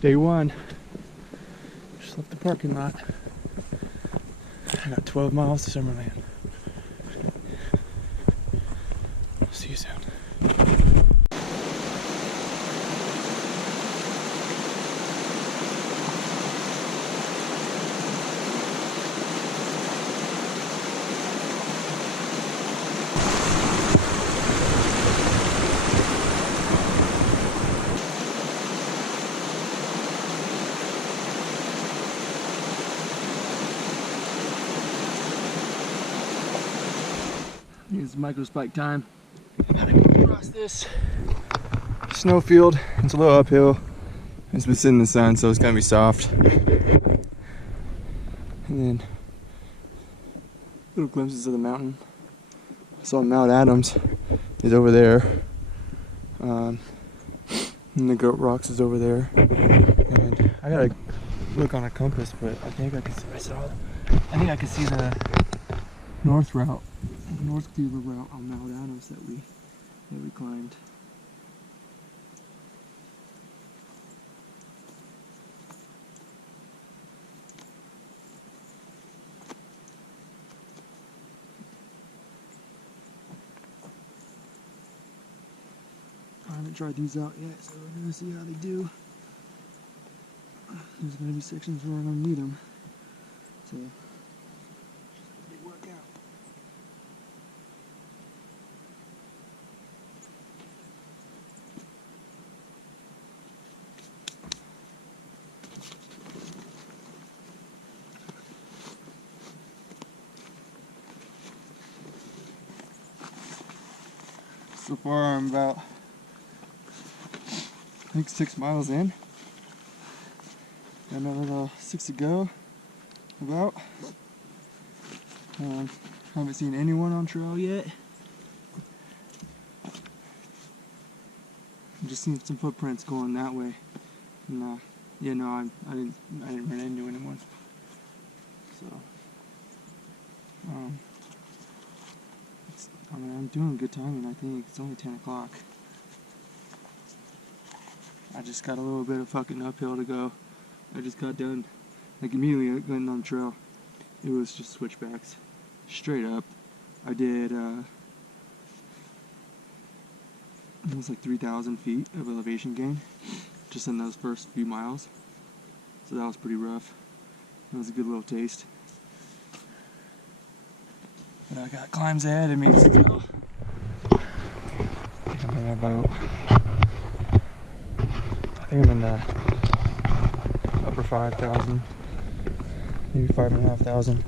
Day one. Just left the parking lot. I got 12 miles to Summerland. I'll see you soon. It's micro spike time. Gotta go across this snowfield. It's a little uphill. It's been sitting in the sun, so it's gonna be soft. And then little glimpses of the mountain. I saw Mount Adams is over there. And the Goat Rocks is over there. And I gotta look on a compass, but I think I can see the north Cleaver route on Mount Adams that we climbed. I haven't tried these out yet, so we're gonna see how they do. There's gonna be sections where I'm gonna need them, so they work out. So far I'm about, I think 6 miles in. Got another 6 to go, about. Haven't seen anyone on trail yet. I'm just seeing some footprints going that way. And yeah, no, I didn't run into anyone. So, I'm doing good timing. I think it's only 10 o'clock. I just got a little bit of fucking uphill to go. I just got done, like immediately going on the trail. It was just switchbacks, straight up. I did almost like 3,000 feet of elevation gain just in those first few miles. So that was pretty rough. It was a good little taste. But I got climbs ahead of me still. I think I'm in the upper 5,000, maybe 5,500.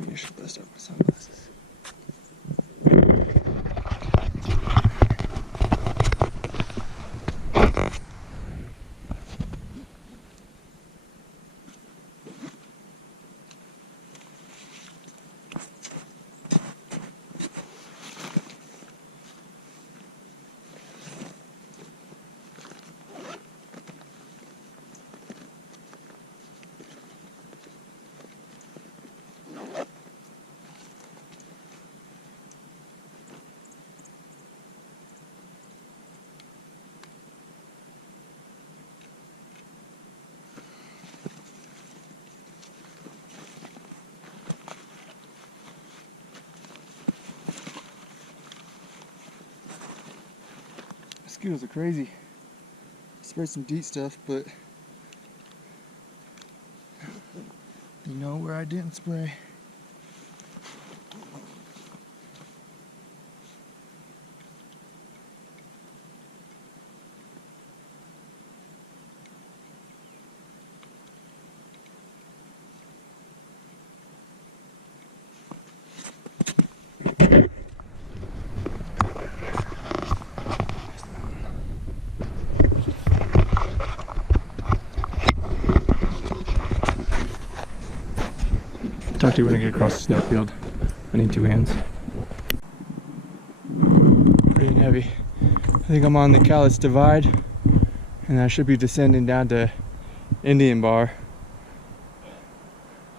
Maybe I should bust out my sunglasses. Mosquitoes are crazy. Sprayed some DEET stuff, but you know where I didn't spray? Talk to you when I get across the snowfield. I need 2 hands. Pretty heavy. I think I'm on the Callus Divide, and I should be descending down to Indian Bar.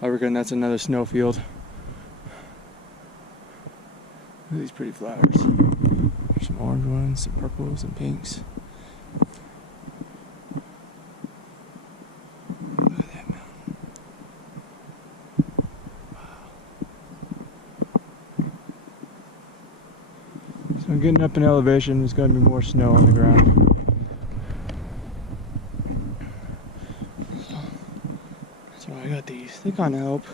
I reckon that's another snowfield. at these pretty flowers. There's some orange ones, some purples, and pinks. Look at that mountain. Wow. So I'm getting up in elevation. There's going to be more snow on the ground. So I got these. They kind of help.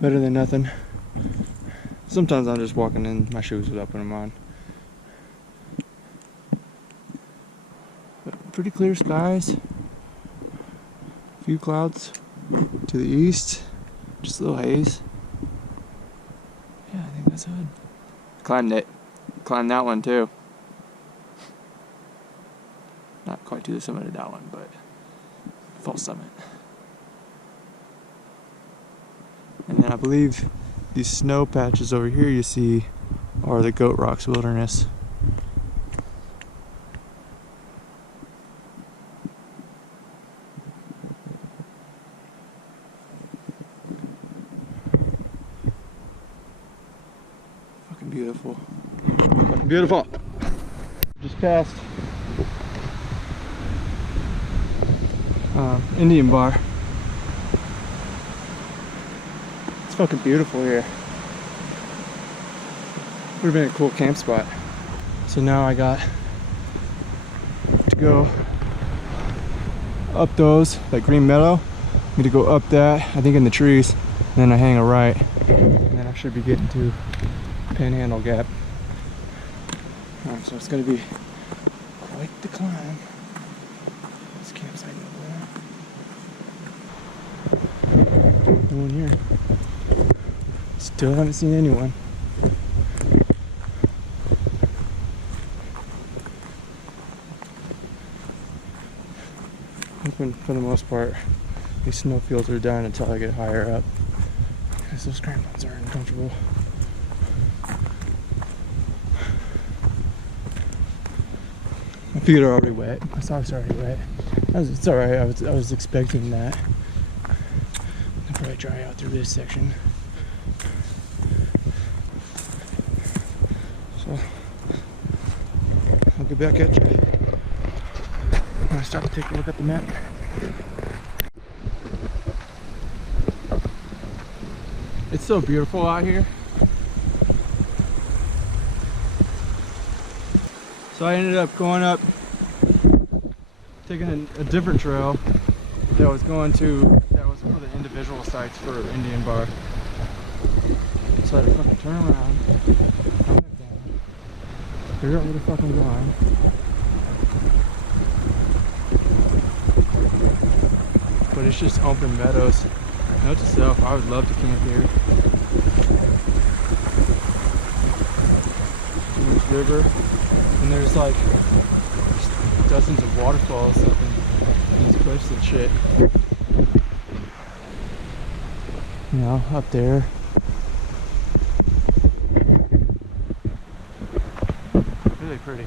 Better than nothing. Sometimes I'm just walking in my shoes without putting them on. But pretty clear skies. A few clouds to the east. Just a little haze. Yeah, I think that's good. Climbed it. Climbed that one too. Not quite to the summit of that one, but false summit. And then I believe these snow patches over here you see are the Goat Rocks Wilderness. Fucking beautiful. Fucking beautiful. Just passed Indian Bar. Fucking beautiful here. Would have been a cool camp spot. So now I got to go up those, like Green Meadow. I'm gonna go up that, I think in the trees, and then I hang a right, and then I should be getting to Panhandle Gap. Alright, so it's gonna be quite the climb. This campsite over there. No one here. Still haven't seen anyone. Hoping for the most part these snowfields are done until I get higher up, because those crampons are uncomfortable. My feet are already wet. My socks are already wet. It's alright. I was expecting that. I'll probably dry out through this section. So I'll get back at you when I start to take a look at the map. It's so beautiful out here. So I ended up going up, taking a different trail that was one of the individual sites for Indian Bar. So I had to fucking turn around, come back down, figure out where the fuck I'm going. But it's just open meadows. Note to self, I would love to camp here. In this river, and there's like dozens of waterfalls up in these cliffs and shit. You know, up there. Really pretty.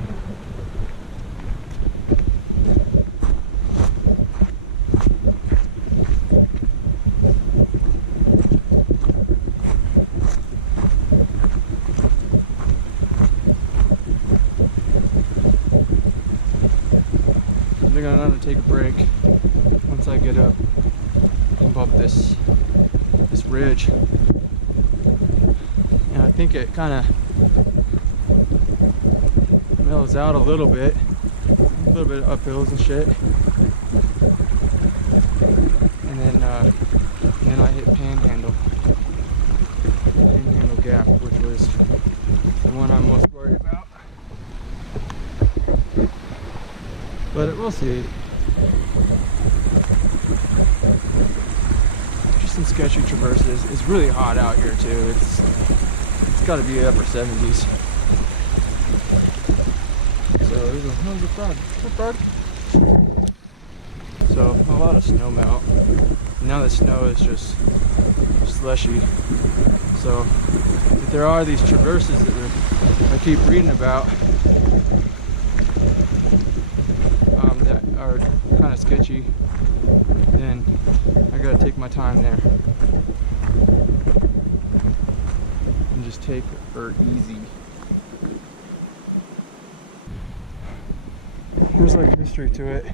I think I'm gonna take a break once I get up and bump this ridge. And I think it kind of mellows out a little bit of uphills and shit. And then I hit Panhandle Gap, which was the one I'm most worried about. But we'll see. Just some sketchy traverses. It's really hot out here too. It's got to be upper 70s. So there's a frog. Frog. So a lot of snow melt. Now the snow is just slushy. So if there are these traverses that I keep reading about that are kind of sketchy, then I gotta take my time there. just take are easy. There's like history to it.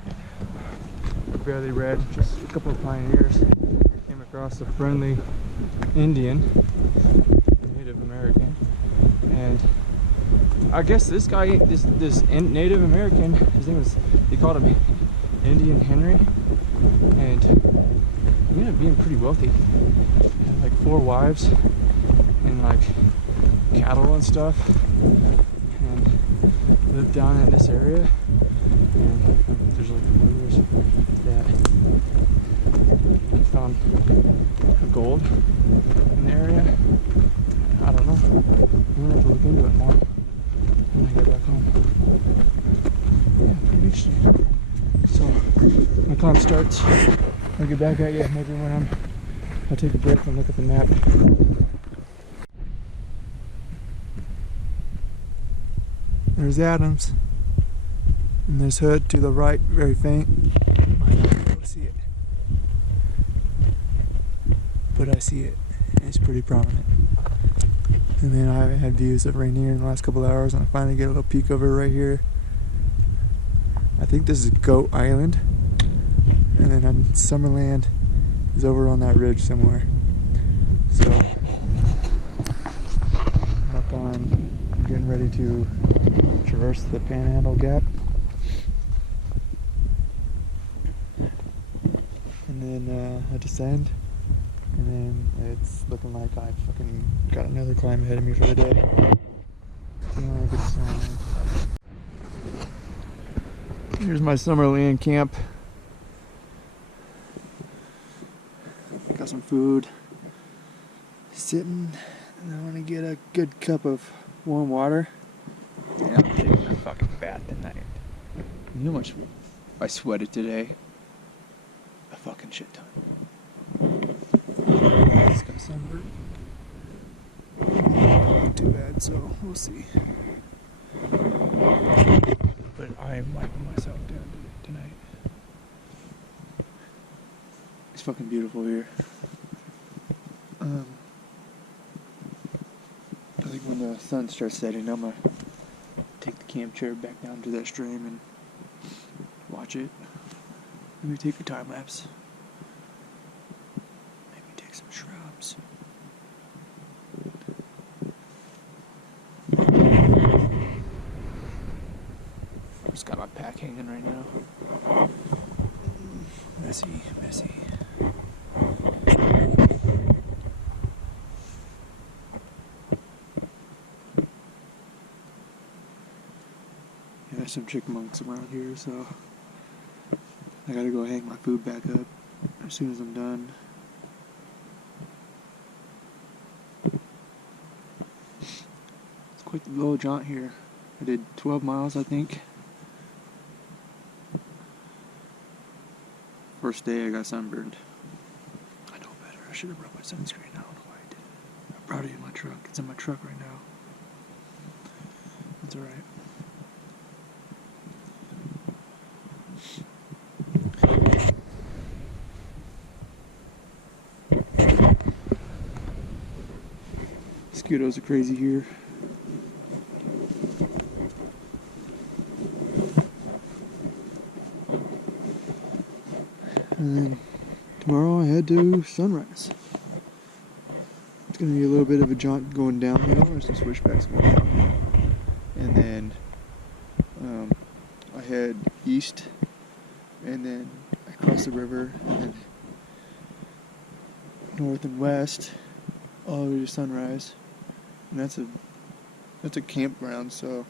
I barely read, just a couple of pioneers came across a friendly Indian, Native American, and I guess this guy, this Native American, his name was, they called him Indian Henry, and he ended up being pretty wealthy. He had like 4 wives and like cattle and stuff, and lived down in this area. And there's like rumors that he found gold in the area. I don't know. I'm gonna have to look into it more when I get back home. Yeah, pretty interesting. So my climb starts. I'll get back at you maybe when I'll take a break and look at the map. There's Adams. And there's Hood to the right, very faint. You might not be able to see it. But I see it. And it's pretty prominent. And then I haven't had views of Rainier in the last couple of hours, and I finally get a little peek over right here. I think this is Goat Island. And then Summerland is over on that ridge somewhere. So I'm getting ready to traverse the Panhandle Gap. And then I descend, and then it's looking like I fucking got another climb ahead of me for the day. Here's my Summerland camp. Got some food, sitting, and I want to get a good cup of warm water. Yeah, I'm taking a fucking bath tonight. You know how much I sweated today? A fucking shit ton. It's got sunburn. Not too bad, so we'll see. But I am wiping myself down tonight. It's fucking beautiful here. I think when the sun starts setting, I'm gonna take the camp chair back down to that stream and watch it. Maybe take a time lapse. Maybe take some shrubs. Just got my pack hanging right now. Messy, messy. Yeah, there's some chipmunks around here, so I gotta go hang my food back up as soon as I'm done. It's quite the little jaunt here. I did 12 miles, I think. First day I got sunburned. I know better. I should have brought my sunscreen. I don't know why I didn't. I brought it in my truck. It's in my truck right now. That's alright. Mosquitoes are crazy here. And then tomorrow I head to Sunrise. It's going to be a little bit of a jaunt going downhill. There's some switchbacks going downhill. And then I head east, and then I cross the river, and then north and west, all the way to Sunrise. And that's a campground, so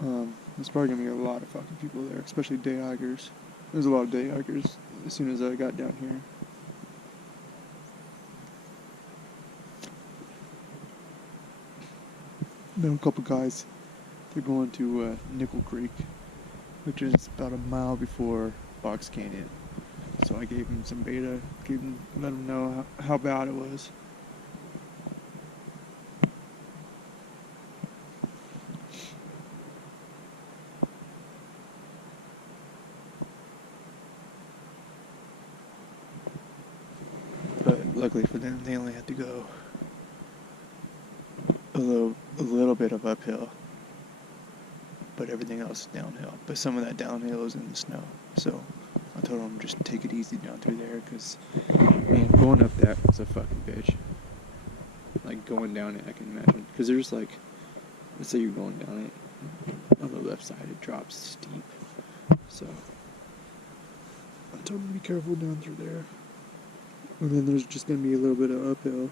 there's probably gonna be a lot of fucking people there, especially day hikers. There's a lot of day hikers as soon as I got down here. Met a couple guys. They're going to Nickel Creek, which is about a mile before Box Canyon. So I gave them some beta, let them know how bad it was. But luckily for them, they only had to go a little bit of uphill, but everything else is downhill. But some of that downhill is in the snow. So I told him just take it easy down through there, because, man, going up that was a fucking bitch. Like, going down it, I can imagine. Because there's, like, let's say you're going down it, on the left side it drops steep. So I told him to be careful down through there. And then there's just going to be a little bit of uphill.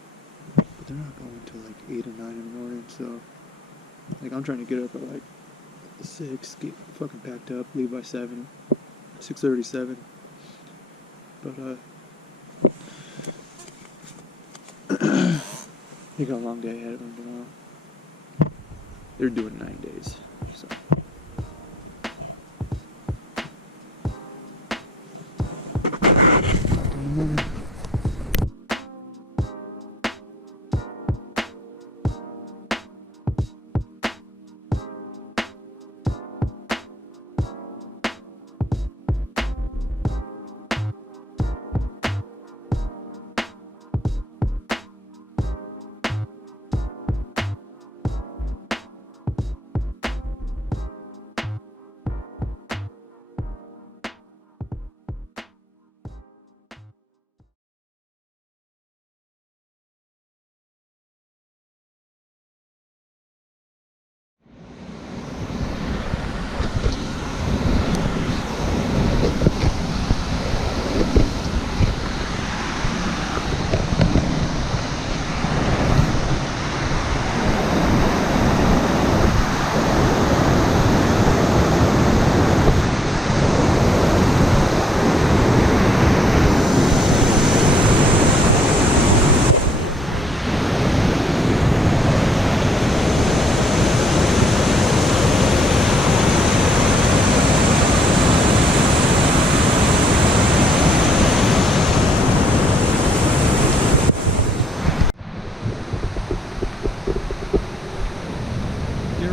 But they're not going till, like, 8 or 9 in the morning, so, like, I'm trying to get up at, like, 6, get fucking packed up, leave by 7, 6:37. But, they got a long day ahead of them tomorrow. They're doing 9 days, so.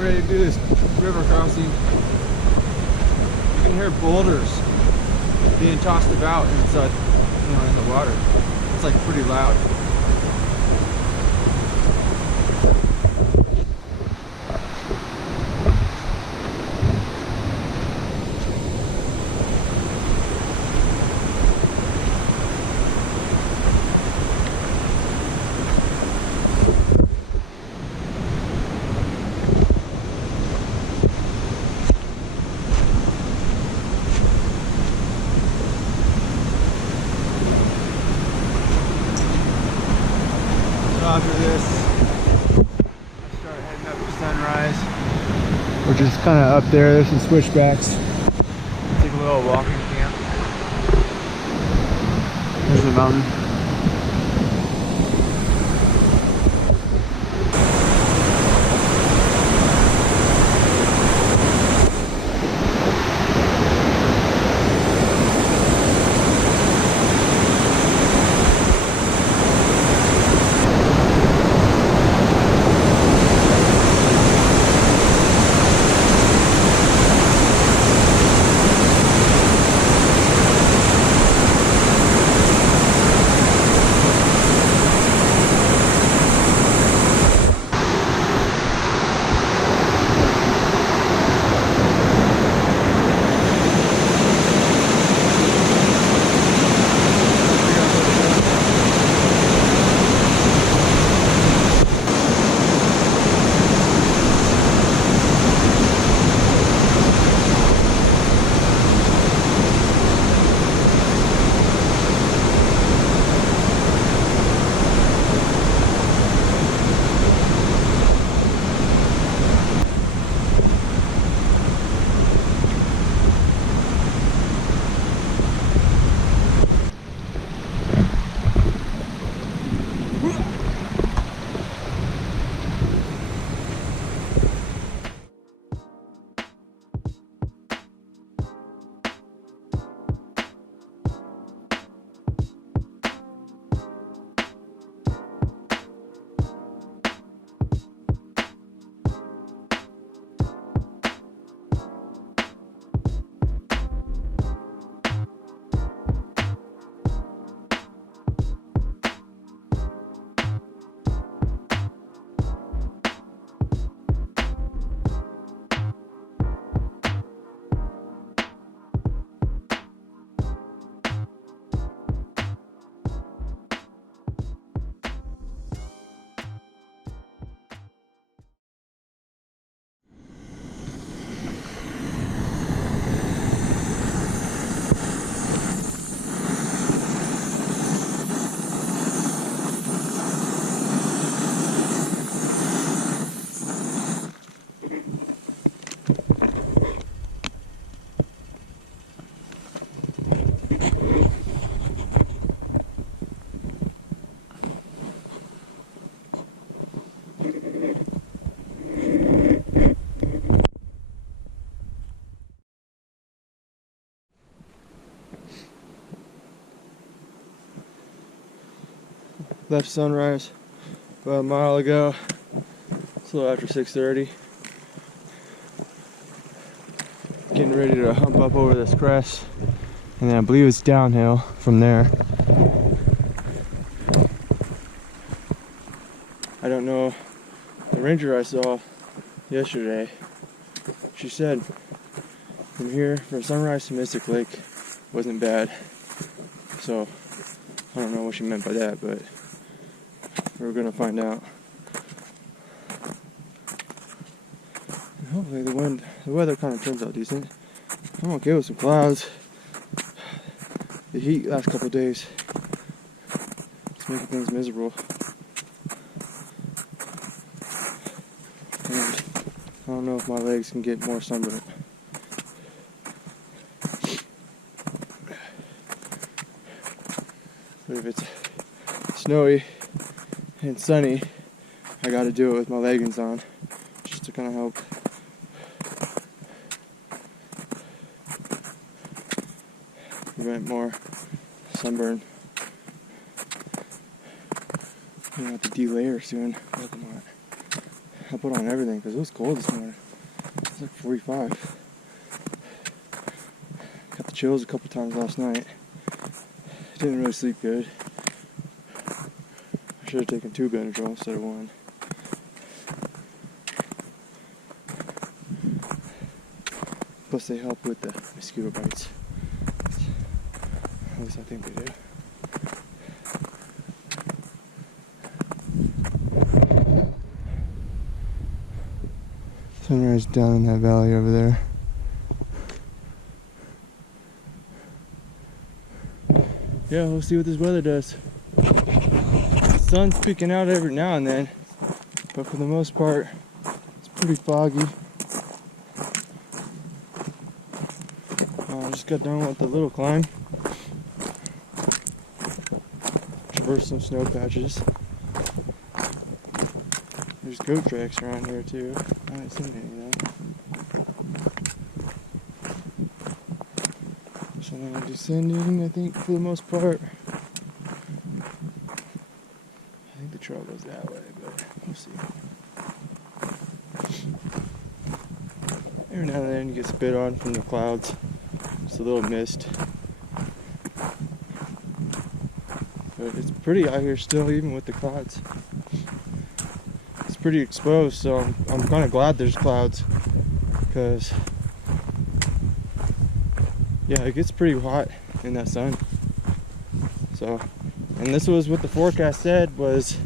Ready to do this river crossing. You can hear boulders being tossed about inside, in the water. It's like pretty loud. After this, I start heading up to Sunrise, which is kind of up there. There's some switchbacks. Take a little walking camp. There's the mountain. left Sunrise about a mile ago. It's a little after 6:30. Getting ready to hump up over this crest, and then I believe it's downhill from there. I don't know. The ranger I saw yesterday, she said from here, from Sunrise to Mystic Lake, wasn't bad. So I don't know what she meant by that, but we're gonna find out. And hopefully the weather kind of turns out decent. I'm okay with some clouds. The heat last couple of days, it's making things miserable. And I don't know if my legs can get more sunburnt. But if it's snowy and sunny, I gotta do it with my leggings on, just to kind of help. Prevent more sunburn. I'm gonna have to de-layer soon. Look at that. I put on everything because it was cold this morning. It was like 45. Got the chills a couple times last night. Didn't really sleep good. I should have taken 2 Benadryl instead of 1. Plus they help with the mosquito bites. At least I think they do. Sunrise down in that valley over there. Yeah, we'll see what this weather does. The sun's peeking out every now and then, but for the most part, it's pretty foggy. I just got done with the little climb. Traversed some snow patches. There's goat tracks around here too. I haven't seen any of them. So now I'm descending, I think, for the most part. I think the trail goes that way, but we'll see. Every now and then you get spit on from the clouds. Just a little mist. But it's pretty out here still, even with the clouds. It's pretty exposed, so I'm kind of glad there's clouds, because yeah, it gets pretty hot in that sun. So, and this was what the forecast said, was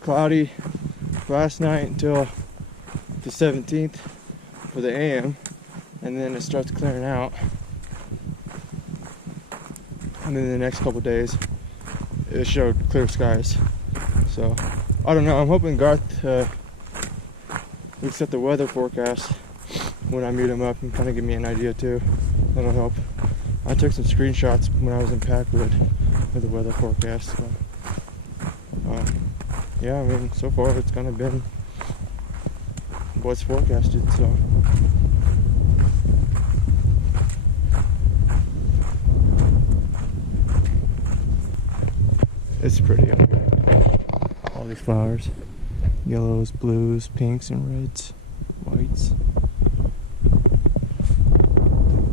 cloudy last night until the 17th for the AM, and then it starts clearing out. And then the next couple days, it showed clear skies. So, I don't know, I'm hoping Garth looks at the weather forecast when I meet him up and kind of give me an idea too. That'll help. I took some screenshots when I was in Packwood with the weather forecast. So, yeah, I mean, so far it's kind of been what's forecasted, so. It's pretty out here. All these flowers. Yellows, blues, pinks, and reds. Whites.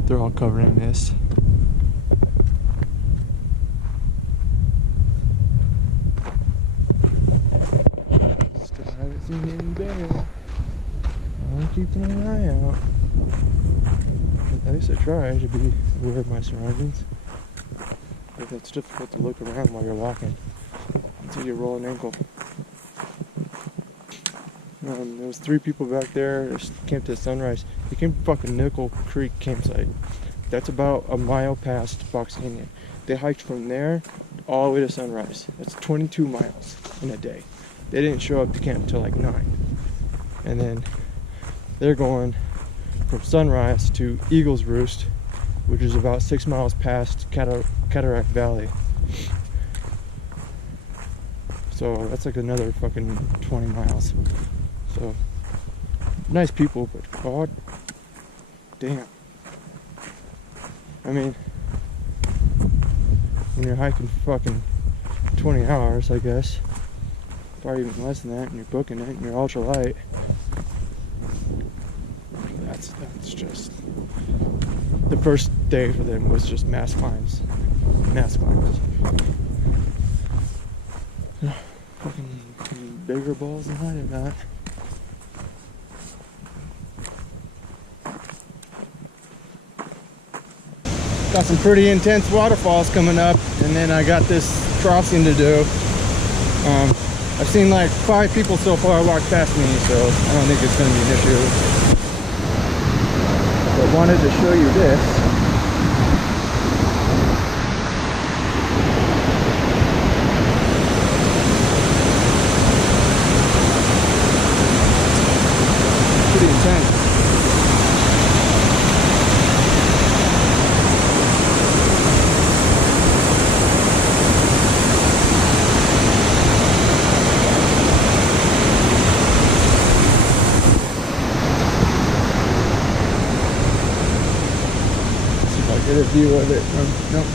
They're all covered in mist. Still haven't seen any bear. I'm keeping an eye out. But at least I try to be aware of my surroundings. But it's difficult to look around while you're walking until you roll an ankle. There was 3 people back there that camped at Sunrise. They came to fucking Nickel Creek campsite. That's about a mile past Fox Canyon. They hiked from there all the way to Sunrise. That's 22 miles in a day. They didn't show up to camp until like 9. And then they're going from Sunrise to Eagle's Roost, which is about 6 miles past Cataract Valley. So that's like another fucking 20 miles. So, nice people, but god damn. I mean, when you're hiking fucking 20 hours, I guess. Probably even less than that, and you're booking it, and you're ultralight. That's just... The first day for them was just mass climbs. Mass climbs. Fucking bigger balls than I did not. Got some pretty intense waterfalls coming up, and then I got this crossing to do. I've seen like 5 people so far walk past me, so I don't think it's going to be an issue. But wanted to show you this. Pretty intense. Get a view of it from, nope.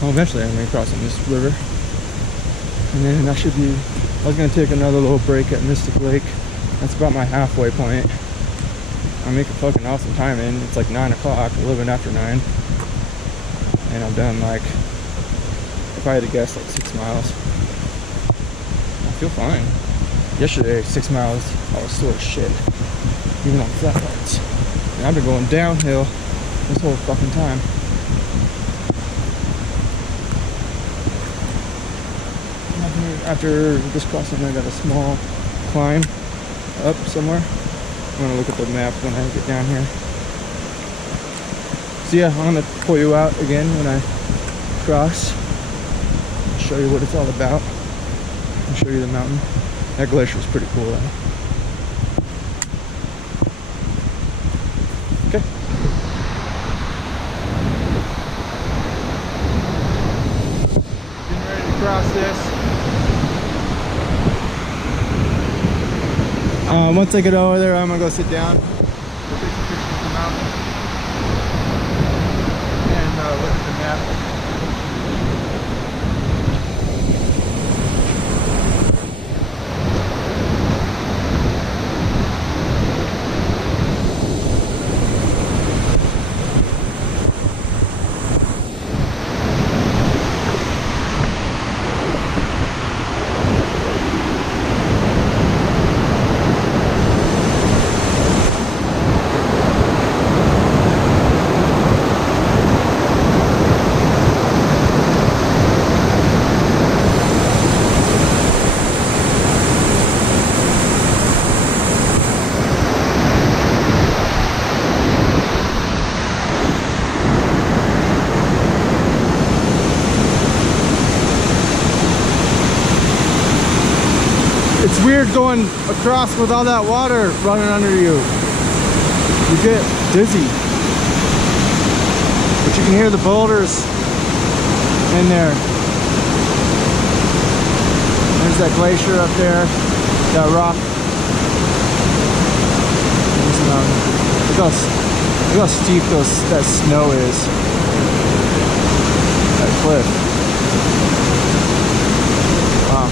Well, eventually I'm going to cross on this river. And then I should be, I was going to take another little break at Mystic Lake. That's about my halfway point. I'm making fucking awesome time in. It's like 9 o'clock, 11 after 9. And I'm done like, if I had to guess, like 6 miles. I feel fine. Yesterday, 6 miles, I was sore as shit. Even on flat parts. And I've been going downhill this whole fucking time. After this crossing, I got a small climb up somewhere. I'm gonna look at the map when I get down here. So yeah, I'm gonna pull you out again when I cross. Show you what it's all about. I'll show you the mountain. That glacier is pretty cool though. Okay. Getting ready to cross this. Once I get over there, I'm gonna go sit down, take some pictures of the mountain, and look at the map. It's weird going across with all that water running under you. You get dizzy. But you can hear the boulders in there. There's that glacier up there, that rock. Look how steep that snow is. That cliff. Wow.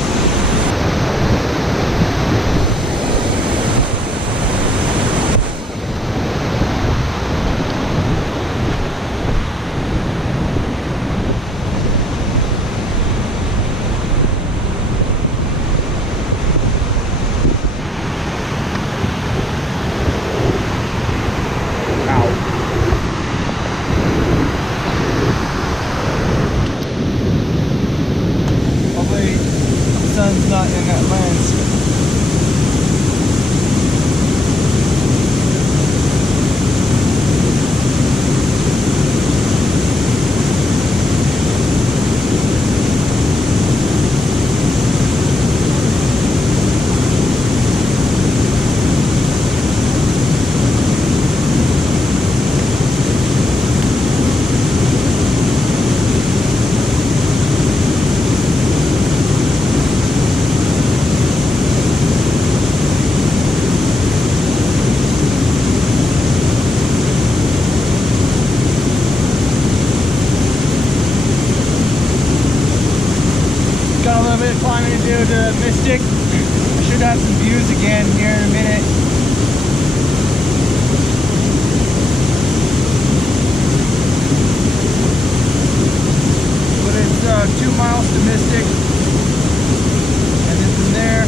climbing into the Mystic. I should have some views again here in a minute. But it's 2 miles to Mystic, and then from there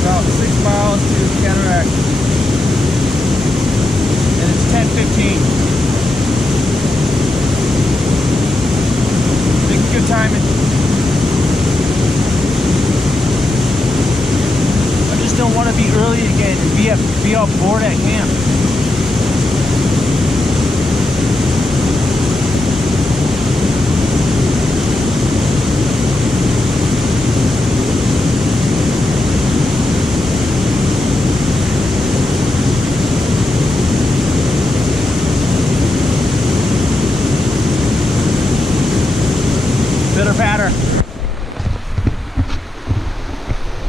about 6 miles to Cataract, and it's 10:15. Good timing. I just don't want to be early again and be all bored at camp. Bitter patter.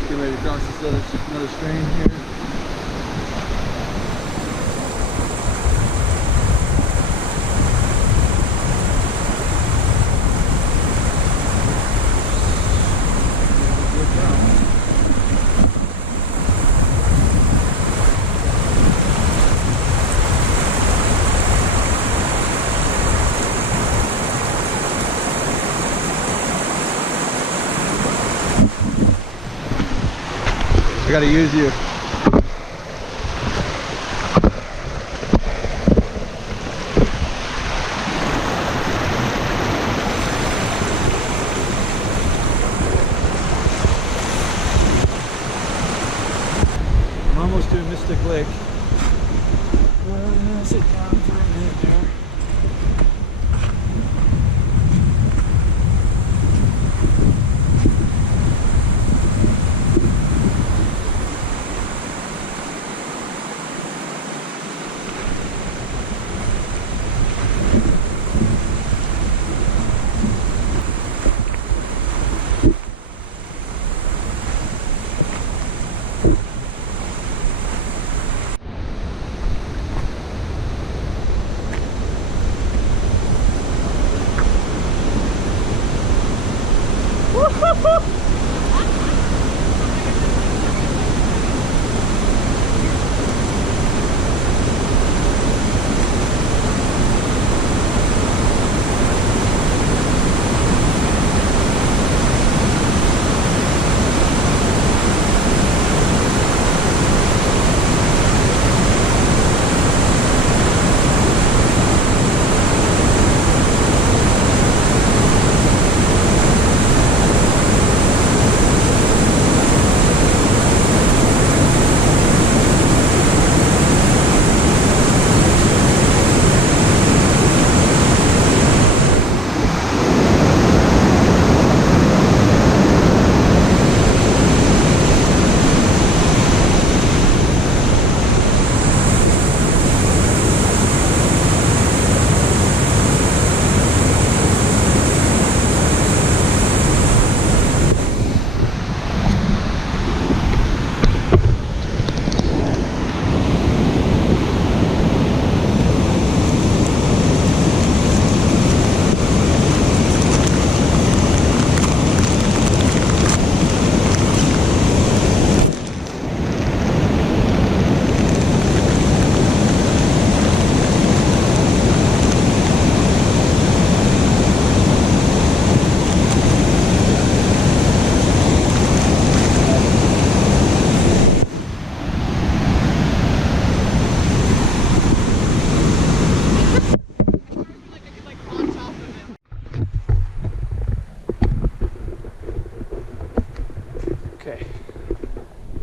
Get ready to cross this another stream here. I gotta use you. I'm almost to Mystic Lake. Sit down for a minute there.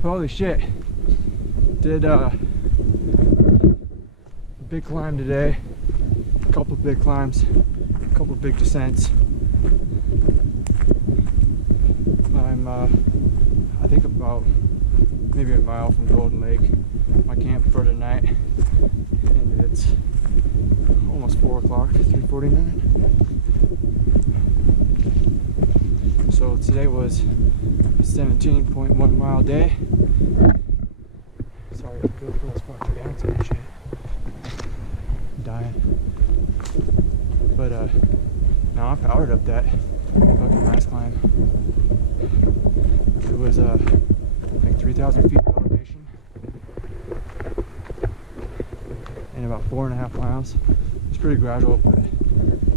Holy shit. Did a big climb today. A couple big climbs, a couple big descents. I'm I think about maybe a mile from Golden Lake, my camp for tonight, and it's almost 4 o'clock, 3:49. So today was a 17.1 mile day. Sorry, I'm good for those fucking down and shit. I'm dying. But No, I powered up that fucking last climb. It was like 3,000 feet of elevation and about 4.5 miles. It's pretty gradual, but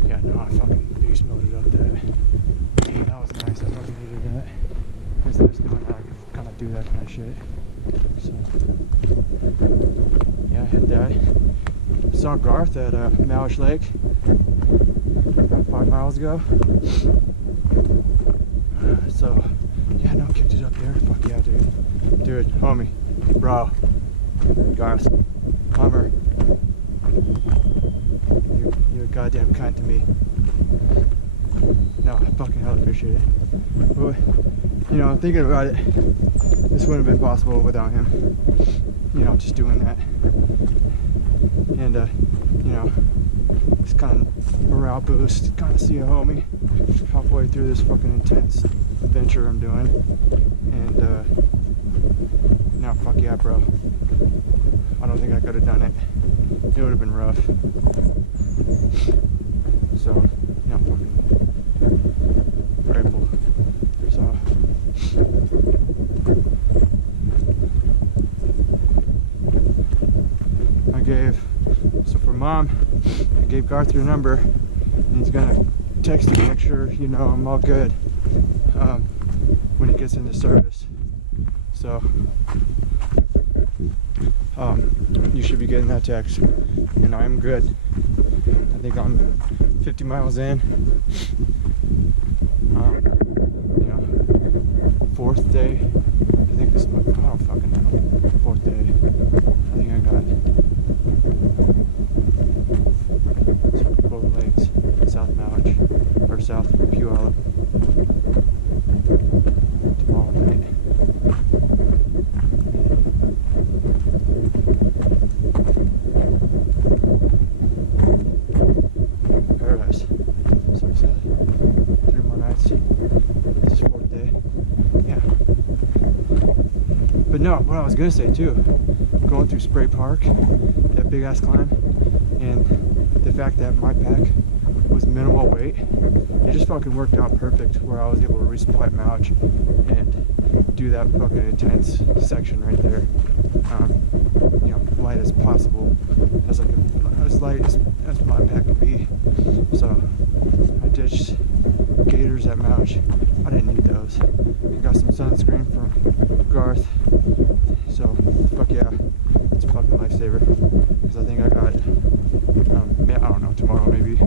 yeah, no, I fucking beast moded up that. Yeah, that was nice. I fucking needed that. It's nice knowing that I can kind of do that kind of shit. So yeah, I hit that. Saw Garth at Malish Lake about 5 miles ago. So yeah, no, kicked it up there. Fuck yeah, dude. Dude, homie, bro, Garth, Hummer. You're a goddamn kind to me. No, I fucking hell appreciate it. But, you know, thinking about it, this wouldn't have been possible without him. You know, just doing that. And, you know, just kind of morale boost, kind of see a homie halfway through this fucking intense adventure I'm doing. And, no, fuck yeah, bro. I don't think I could have done it. It would have been rough. So, you know, fucking grateful. So, so for Mom, I gave Garth your number, and he's gonna text you, make sure you know I'm all good when he gets into service. So, you should be getting that text, and I'm good. I think I'm 50 miles in. You know, 4th day. I think this is my, I don't fucking know. 4th day. I think I got Golden Lakes, South Malish, or South Puyallup tomorrow night. Paradise. So I said 3 more nights. This is 4th day. Yeah. But no, what I was gonna say too, going through Spray Park, that big ass climb, and the fact that my pack was minimal weight, it just fucking worked out perfect where I was able to resupply Mouch and do that fucking intense section right there. You know, light as possible, as light as my pack can be. So I ditched gaiters at Mouch. I didn't need those. I got some sunscreen from Garth. So fuck yeah, it's a fucking lifesaver. Because I think I got, yeah, I don't know, tomorrow maybe,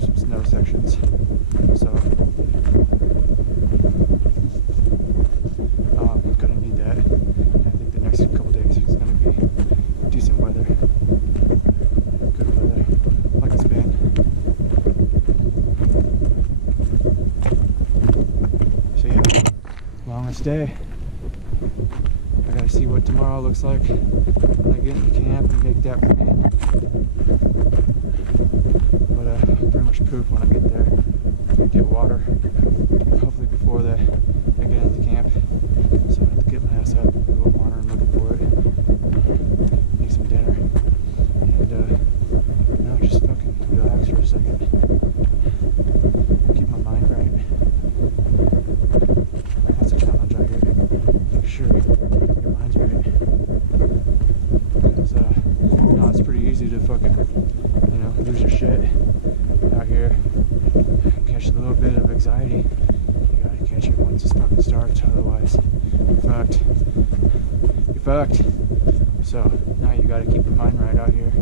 some snow sections. So gonna need that. And I think the next couple days is gonna be decent weather, good weather, like it's been. So yeah, longest day. I gotta see what tomorrow looks like when I get into camp and make that plan. But pretty much poop when I get there. Get water, hopefully before I get into camp. So I have to get my ass up and go water and looking for it. Make some dinner. And now just fucking relax for a second. Keep my mind right. That's a challenge out here. Make sure your mind's right. Because no, it's pretty easy to fucking, you know, lose your shit out here. Catch a little bit of anxiety. You gotta catch it once it fucking starts, otherwise you're fucked. You're fucked. So now you gotta keep your mind right out here.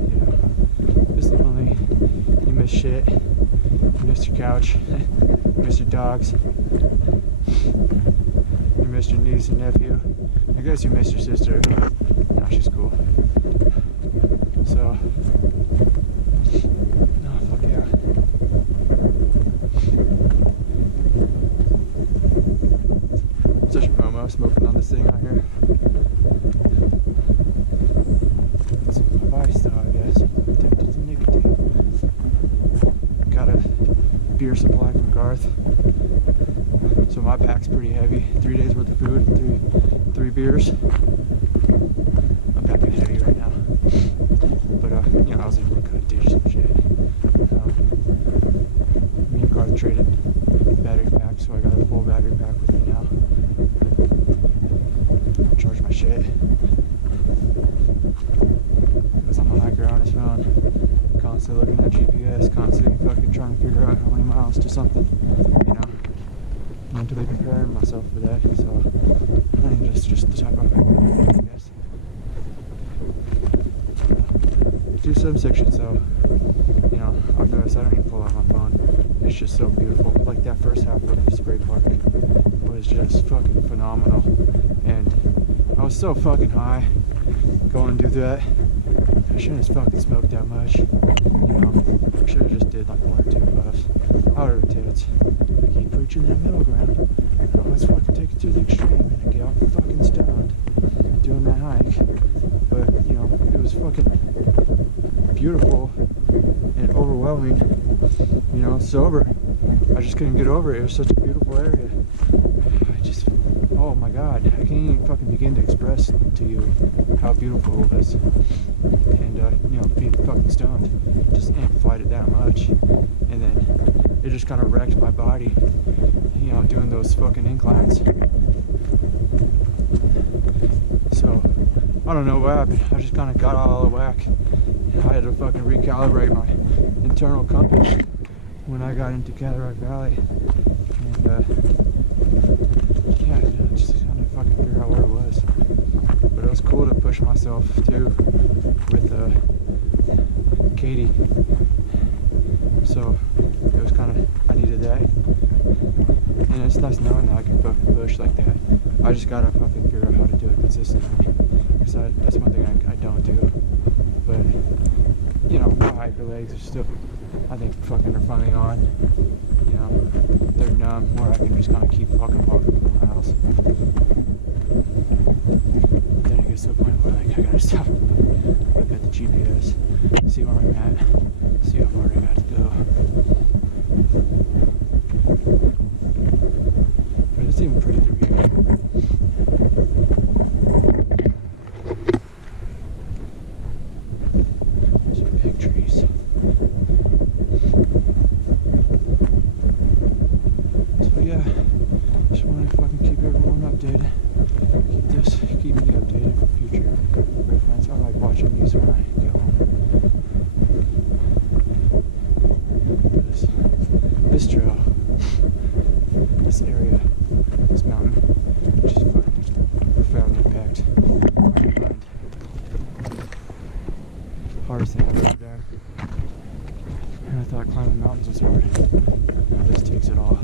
You know, just lonely. You miss shit. You miss your couch. You miss your dogs. You miss your niece and nephew. I guess you miss your sister. No, she's cool. So, no, fuck yeah. Such a promo, smoking on this thing out here. It's vice though, I guess. Addicted to nicotine. Got a beer supply from Garth. So my pack's pretty heavy. 3 days worth of food, three beers. I'm packing heavy right now. I was able to kind of ditch some shit. Me and Garth traded battery packs, so I got a full battery pack with me now. I'll charge my shit. Because I'm on high ground on his phone, constantly looking at GPS, constantly fucking trying to figure out how many miles to something, you know? Mentally preparing myself for that, so I think that's just the type of thing, I guess. Do some sections though, you know, I've noticed I don't even pull out my phone. It's just so beautiful. Like that first half of Spray Park was just fucking phenomenal. And I was so fucking high going through that. I shouldn't have fucking smoked that much. You know, I should have just did like 1 or 2 puffs. I would have tits. I keep preaching that middle ground. I always fucking take it to the extreme and I get all fucking stoned doing that hike. But, you know, it was fucking beautiful and overwhelming, you know, sober. I just couldn't get over it. It was such a beautiful area. I just, oh my god, I can't even fucking begin to express to you how beautiful it was. And, you know, being fucking stoned just amplified it that much. And then it just kind of wrecked my body, you know, doing those fucking inclines. So, I don't know what happened. I just kind of got out of whack. I had to fucking recalibrate my internal compass when I got into Cataract Valley. And, yeah, just trying to fucking figure out where it was. But it was cool to push myself, too, with, Katie. So, it was kind of, I needed that. And it's nice knowing that I can fucking push like that. I just gotta fucking figure out how to do it consistently. Because that's one thing I don't do. But, you know, my hiker legs are still, I think, fucking are finally on. You know, they're numb where I can just kind of keep fucking walking for miles. Then it gets to a point where, like, I gotta stop, look at the GPS, see where I'm at, see how far I got to go. But it's even pretty through here. Keep me updated for future reference. I like watching these when I get home. This trail, this area, this mountain, just fucking profound impact on my mind. Hardest thing I've ever done. And I thought climbing mountains was hard. Now this takes it all.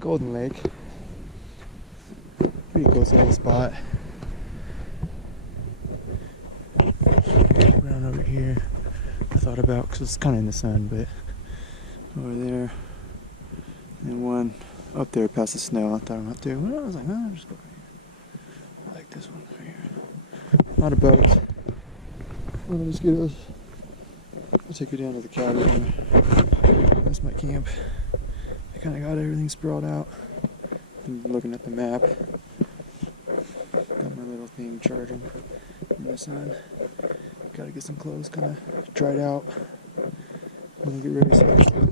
Golden Lake. Pretty close little spot. Around over here. I thought about, because it's kind of in the sun, but over there. And one up there past the snow. I thought I'm up there. Well, I was like, oh, I'll just go right here. I like this one right here. A lot of boats. One of the mosquitoes. I'll take you down to the cabin. That's my camp. I kind of got everything sprawled out. Been looking at the map. Got my little thing charging in the sun. Got to get some clothes kind of dried out. I'm gonna get ready to sleep.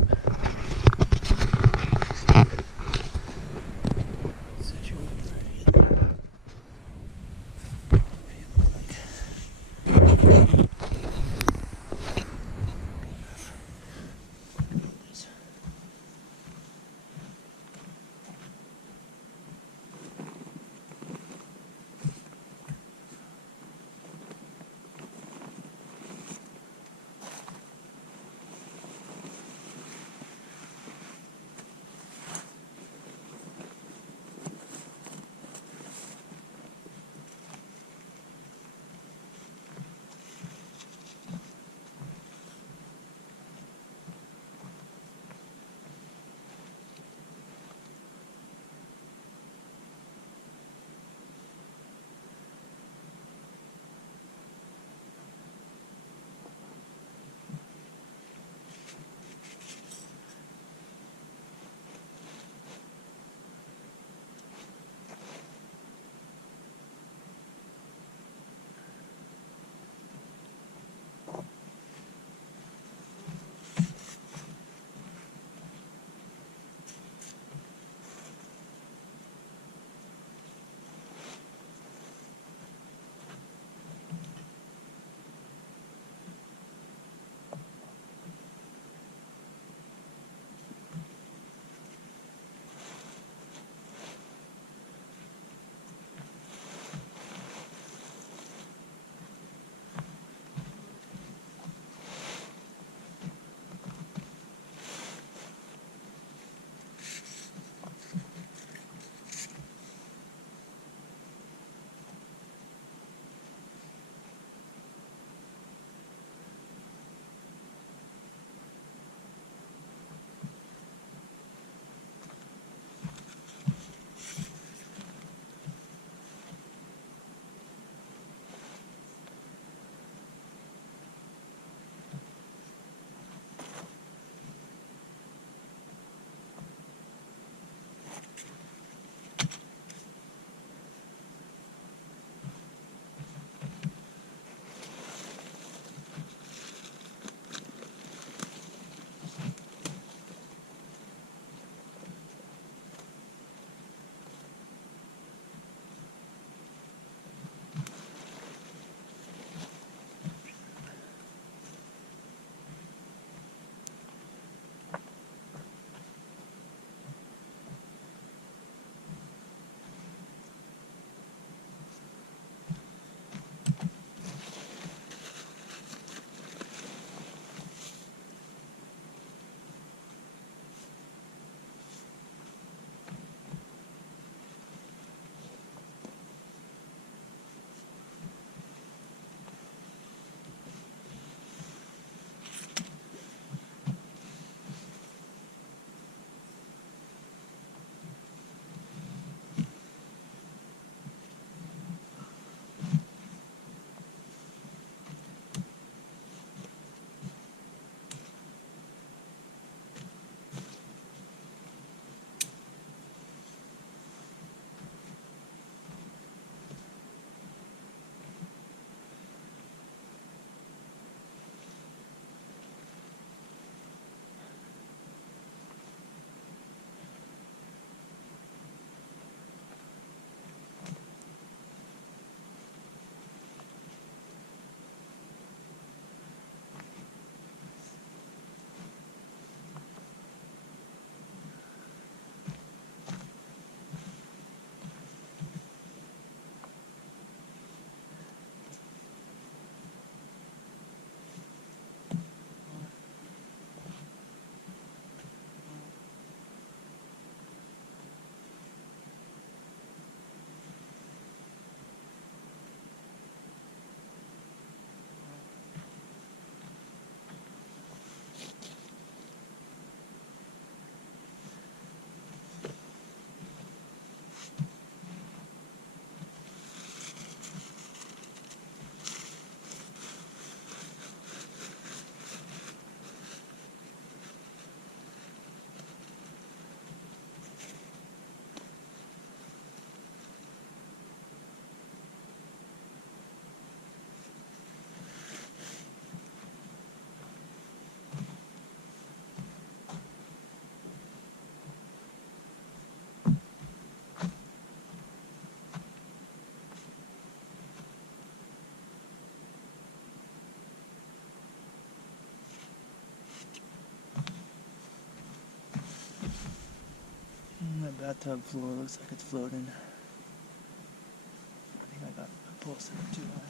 Bathtub floor looks like it's floating. I think I got a pulse in it too high.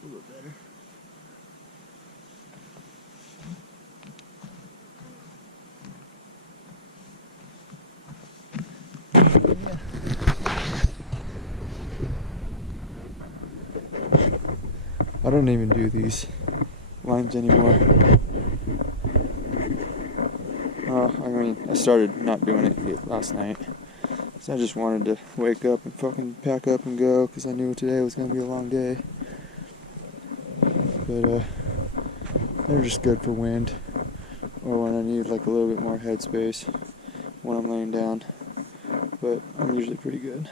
A little better. Yeah. I don't even do these limes anymore. I mean, I started not doing it last night. So I just wanted to wake up and fucking pack up and go because I knew today was going to be a long day. But they're just good for wind or when I need like a little bit more headspace when I'm laying down. But I'm usually pretty good.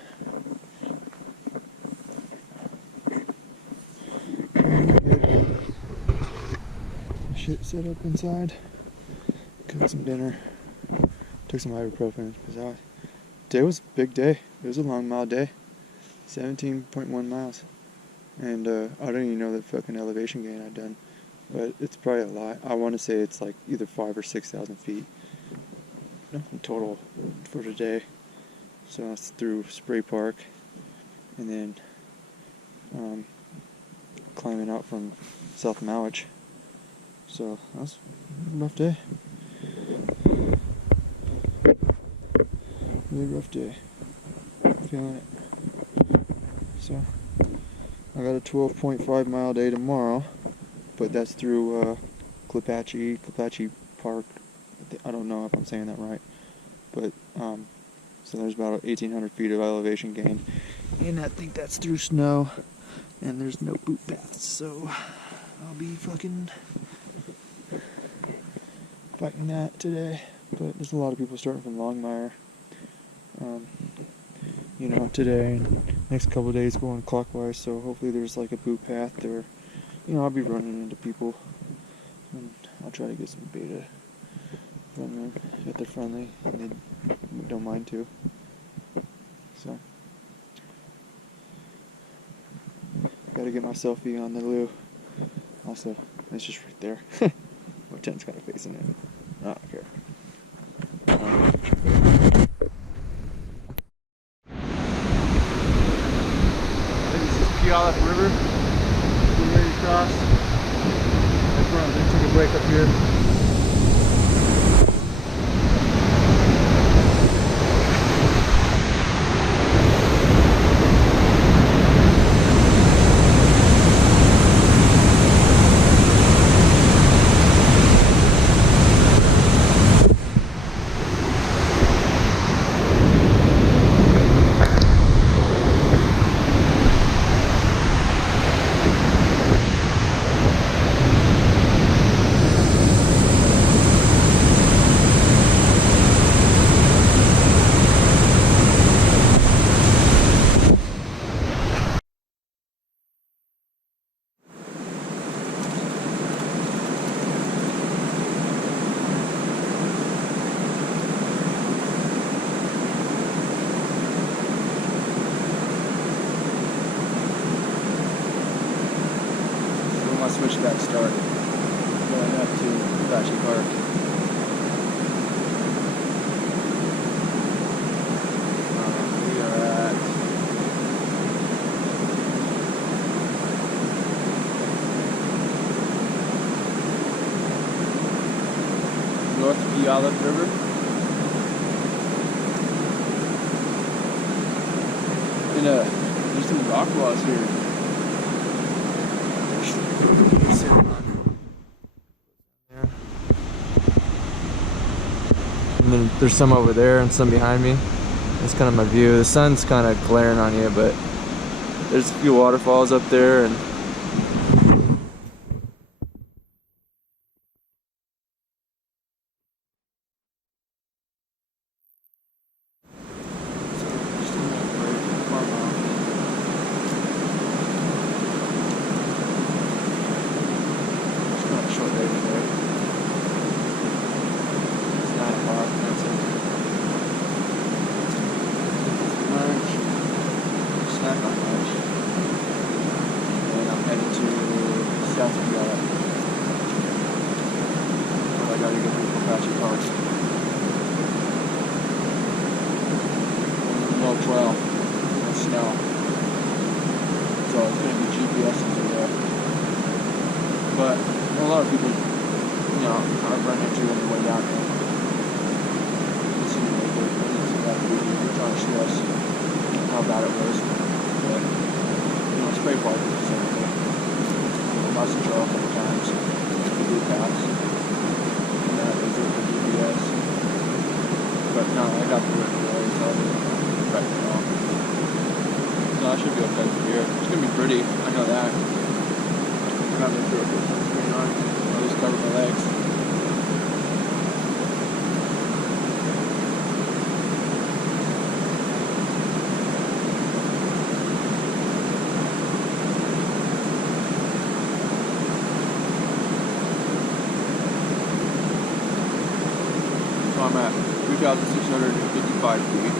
Good. Shit set up inside. Cooked some dinner. Took some ibuprofen because today was a big day. It was a long mile day. 17.1 miles. And I don't even know the fucking elevation gain I've done. But it's probably a lot. I want to say it's like either 5,000 or 6,000 feet in total for today. So that's through Spray Park. And then climbing out from South Mowich. So that was a rough day. Really rough day. Feeling it. So I got a 12.5 mile day tomorrow, but that's through Clipatchie Park. I don't know if I'm saying that right, but so there's about 1,800 feet of elevation gain, and I think that's through snow, and there's no boot paths, so I'll be fucking fighting that today. But there's a lot of people starting from Longmire. You know, today and next couple of days going clockwise, so hopefully there's like a boot path or, you know, I'll be running into people and I'll try to get some beta from them if they're friendly and they don't mind to. So, gotta get my selfie on the loo. Also, it's just right there. My tent's got a face in it. I don't care. Puyallup River, getting ready to cross. They took a break up here. Switchback started, going up to Clipatchie Park. We are at North Puyallup River. And there's some rock walls here. Sitting on. there's some over there and some behind me. That's kind of my view. The sun's kind of glaring on you, but there's a few waterfalls up there, and trail and snow. So it's going to be GPS through there. But a lot of people, you know, I've run into on the way down there. They're trying to show us how bad it was. But, you know, spray park is the same thing. You know, lost the trail a couple times. We do paths. And that is it for GPS. But no, I got through it today, so no, I should be okay from here. It's gonna be pretty, I know that. I'm not gonna do it with sunscreen on. I'll just cover my legs. So I'm at 3,655 feet.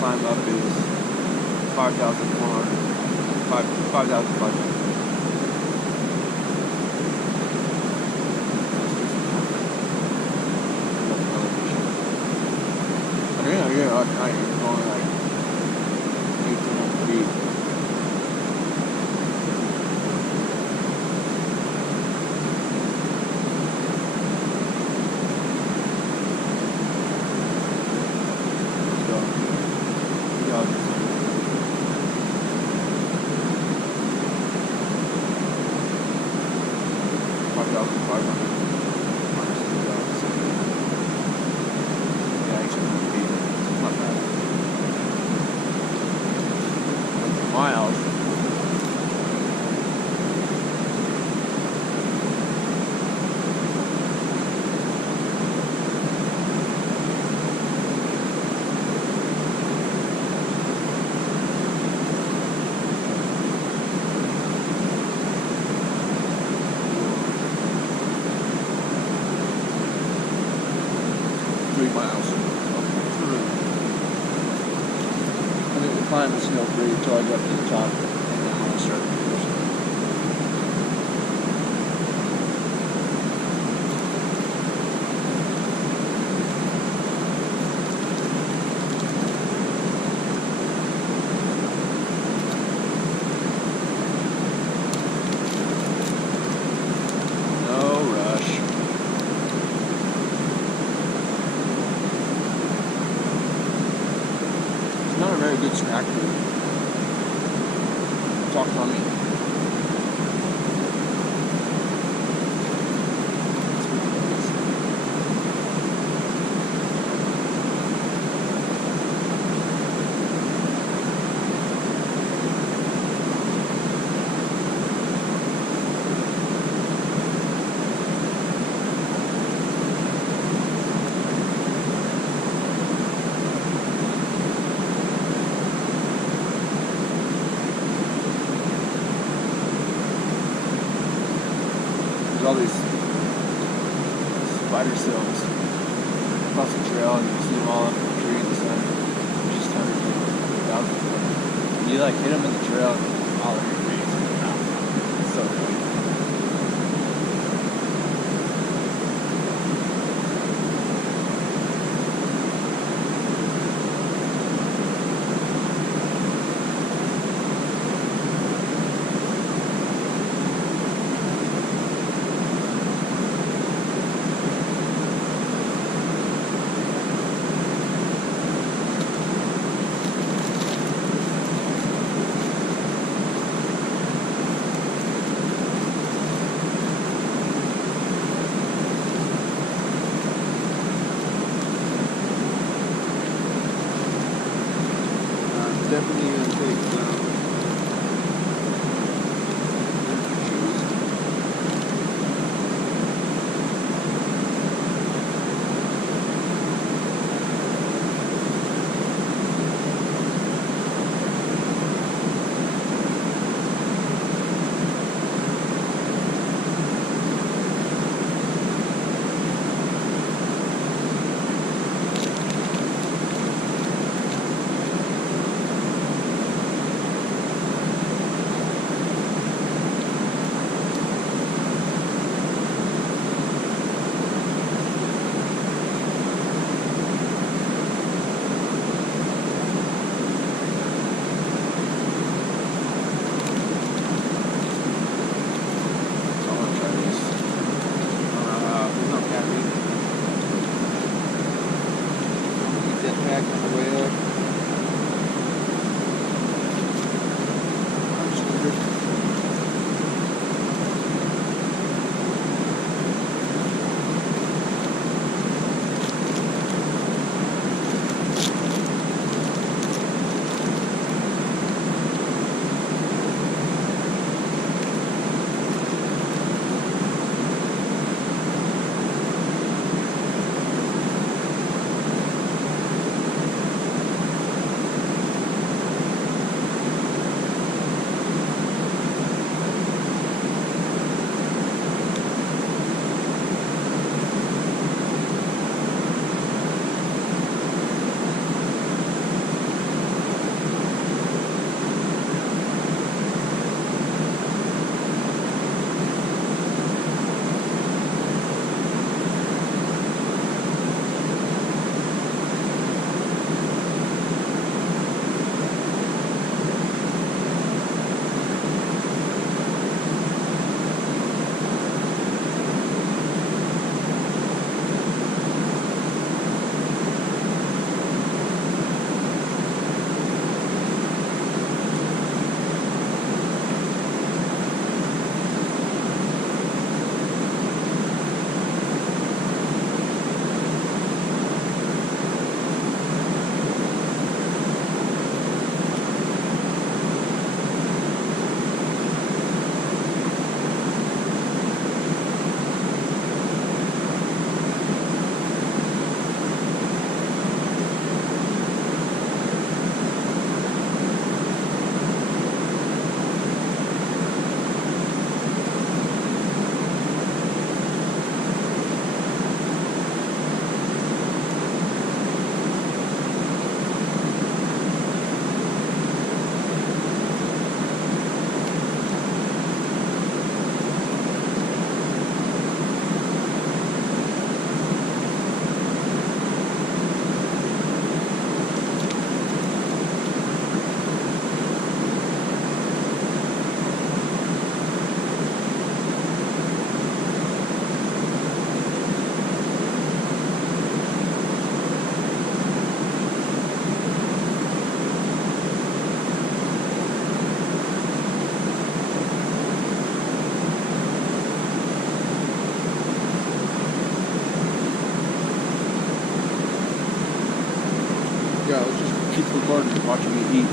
Climb up is 5,400, 5,500. Yeah, I am going like 1,800 feet. Miles. Climb the snow free until I get up to the top, and then I'll start the cruise. No rush. Not a very good snack food. Talk tummy. All these spider sills across the trail, and you see them all up in the tree in the sun. There's just hundreds of thousands of them. And you like hit them in the trail and all over your face. It's so good. definitely gonna take shoes. Back on the way up. I'm just wondering. Yeah, let's just keep recording and watching me eat.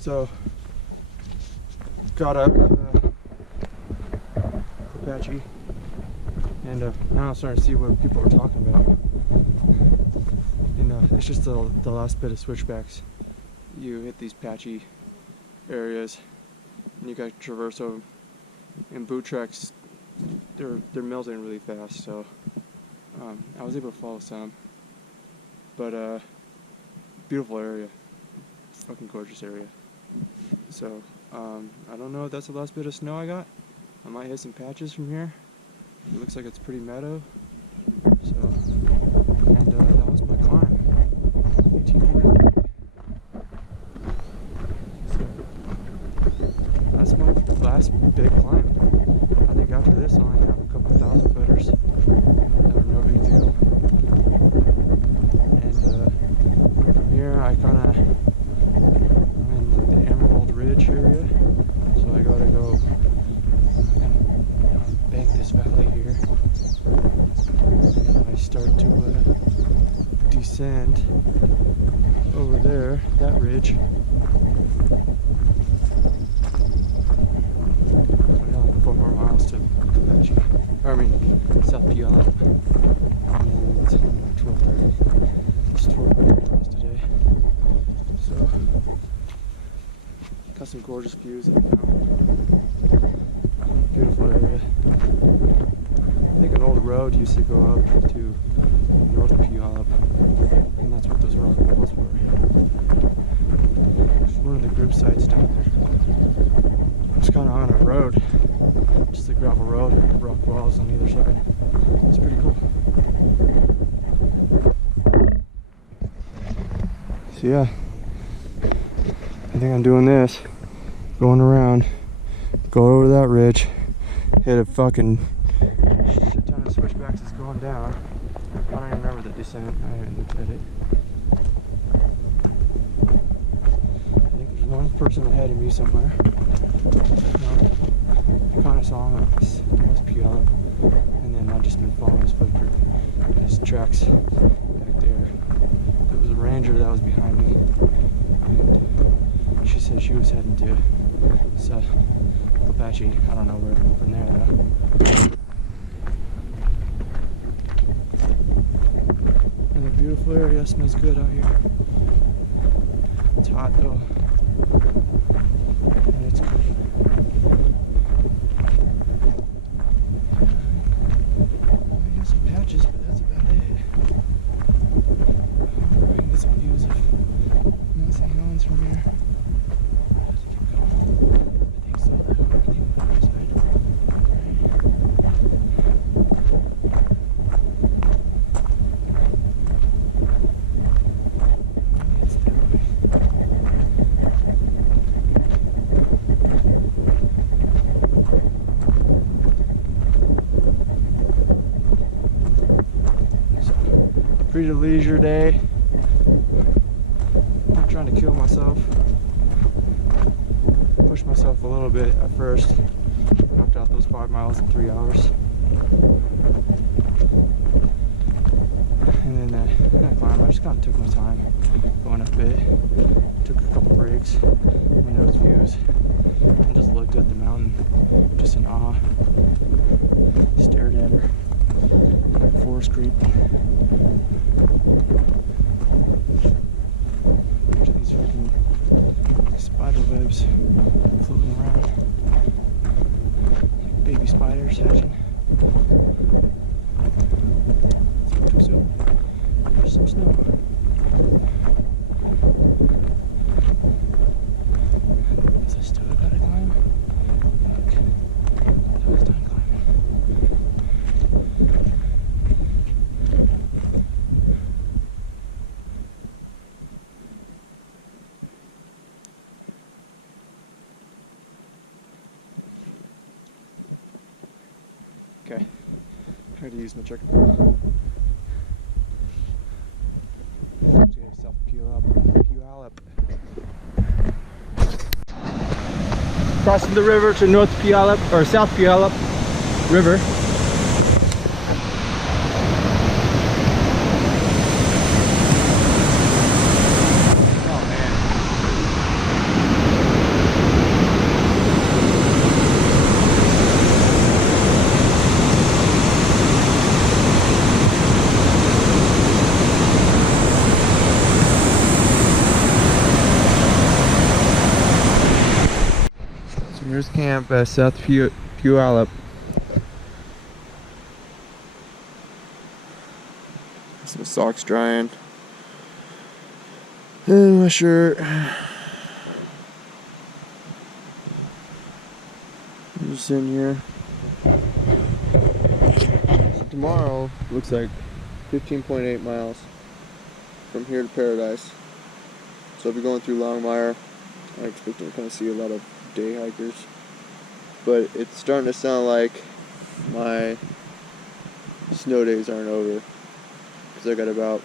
So, got up Apache, and now I'm starting to see what people are talking about. And it's just the last bit of switchbacks. You hit these patchy areas, and you got to traverse over. And boot tracks, they're melting really fast, so I was able to follow some. But beautiful area, fucking gorgeous area. So I don't know if that's the last bit of snow I got. I might hit some patches from here. It looks like it's pretty meadow. So, and that was my climb, 1,800 feet. So that's my last big climb. I think after this I'll only have a couple thousand footers that are no big deal. And from here I'm in the Emerald Ridge area, so I gotta go kind of bank this valley here, and then I start descend over there, that ridge. We got like 4 more miles to Apache. South Puyallup. And it's only like 12:30. It's 12 miles today. So, got some gorgeous views of the mountain. Beautiful area. I think an old road used to go up to North Puyallup, and that's what those rock walls were. It's one of the group sites down there. It's kind of on a road, just a gravel road, rock walls on either side. It's pretty cool. So yeah, I think I'm doing this, going around, go over that ridge, hit a fucking shit ton of switchbacks that's going down. I don't even remember the descent. I haven't looked at it. I think there's one person ahead of me somewhere. No, I kind of saw him at West Puyallup, and then I've just been following his footprint. His tracks back there. There was a ranger that was behind me, and she said she was heading to Apache. I don't know where from there though. Another beautiful area. Smells good out here. It's hot though, and it's cool. I got some patches, but that's about it. I can get some views of Mount St. Helens from here. I think so though. I think we'll go outside. Pretty leisure day. Not trying to kill myself. Pushed myself a little bit at first. Knocked out those 5 miles in 3 hours. And then that climb, I just kind of took my time going up it. Took a couple breaks, windows views, and just looked at the mountain, just in awe. Stared at her, like forest creep. Bunch of these fucking spider webs floating around, like baby spiders hatching. It's not too soon. There's some snow. Is I still gotta climb? Fuck. I was done climbing. Okay, I had to use my checker. South Puyallup. Crossing the river to North Puyallup, or South Puyallup River. Here's camp at South Puyallup. Some socks drying. And my shirt. I'm just sitting here. So tomorrow looks like 15.8 miles from here to Paradise. So I'll be going through Longmire. I expect to kind of see a lot of day hikers, but it's starting to sound like my snow days aren't over, because I got about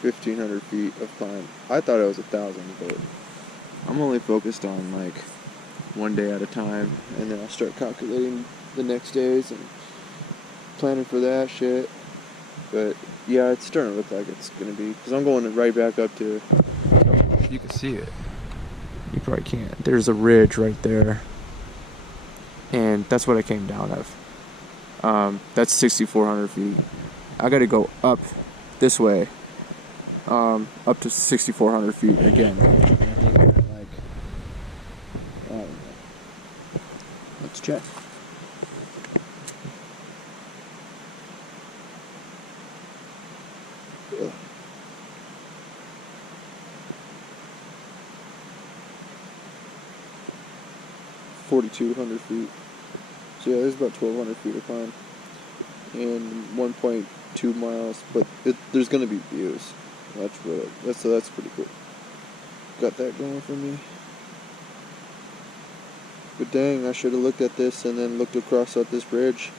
1,500 feet of climb. I thought it was 1,000, but I'm only focused on like one day at a time, and then I'll start calculating the next days and planning for that shit. But yeah, it's starting to look like it's gonna be, because I'm going right back up to, you can see it. You probably can't. There's a ridge right there, and that's what I came down of. That's 6,400 feet. I gotta go up this way, up to 6,400 feet again. And I think I'm at, like, I don't know. Let's check. Ugh. 4,200 feet. So yeah, there's about 1,200 feet to climb, and 1.2 miles. But there's gonna be views. That's pretty cool. Got that going for me. But dang, I should have looked at this and then looked across at this bridge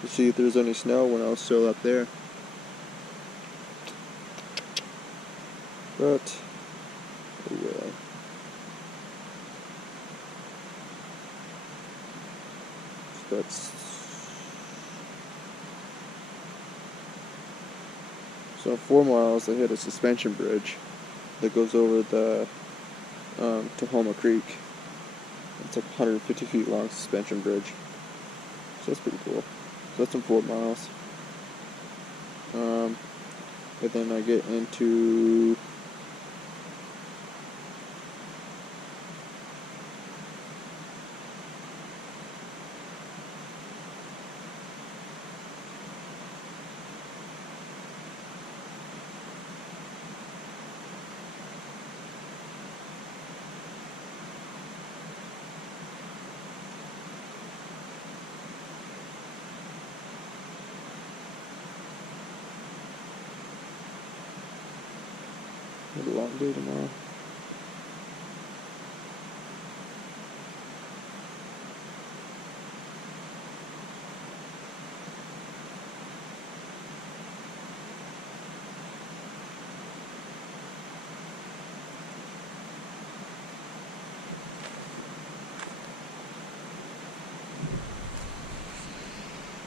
to see if there's any snow when I was still up there. But oh well. So 4 miles I hit a suspension bridge that goes over the Tahoma Creek. It's like 150 feet long suspension bridge. So that's pretty cool. So that's in 4 miles. But then I get into a long day tomorrow.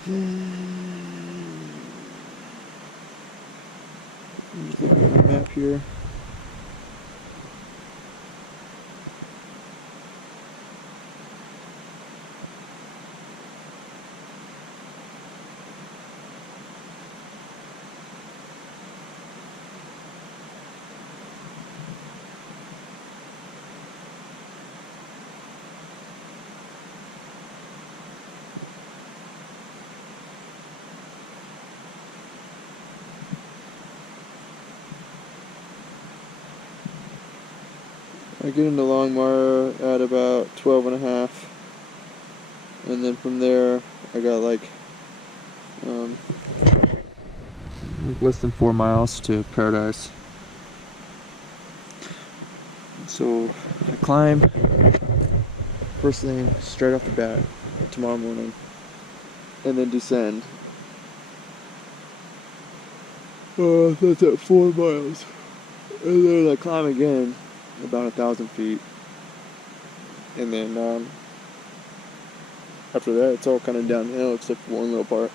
I'm just looking at the map here. I get into Longmire at about 12 and a half, and then from there I got like less than 4 miles to Paradise. So I climb first thing straight off the bat tomorrow morning, and then descend. That's at 4 miles, and then I climb again about 1,000 feet, and then after that it's all kind of downhill except for one little part,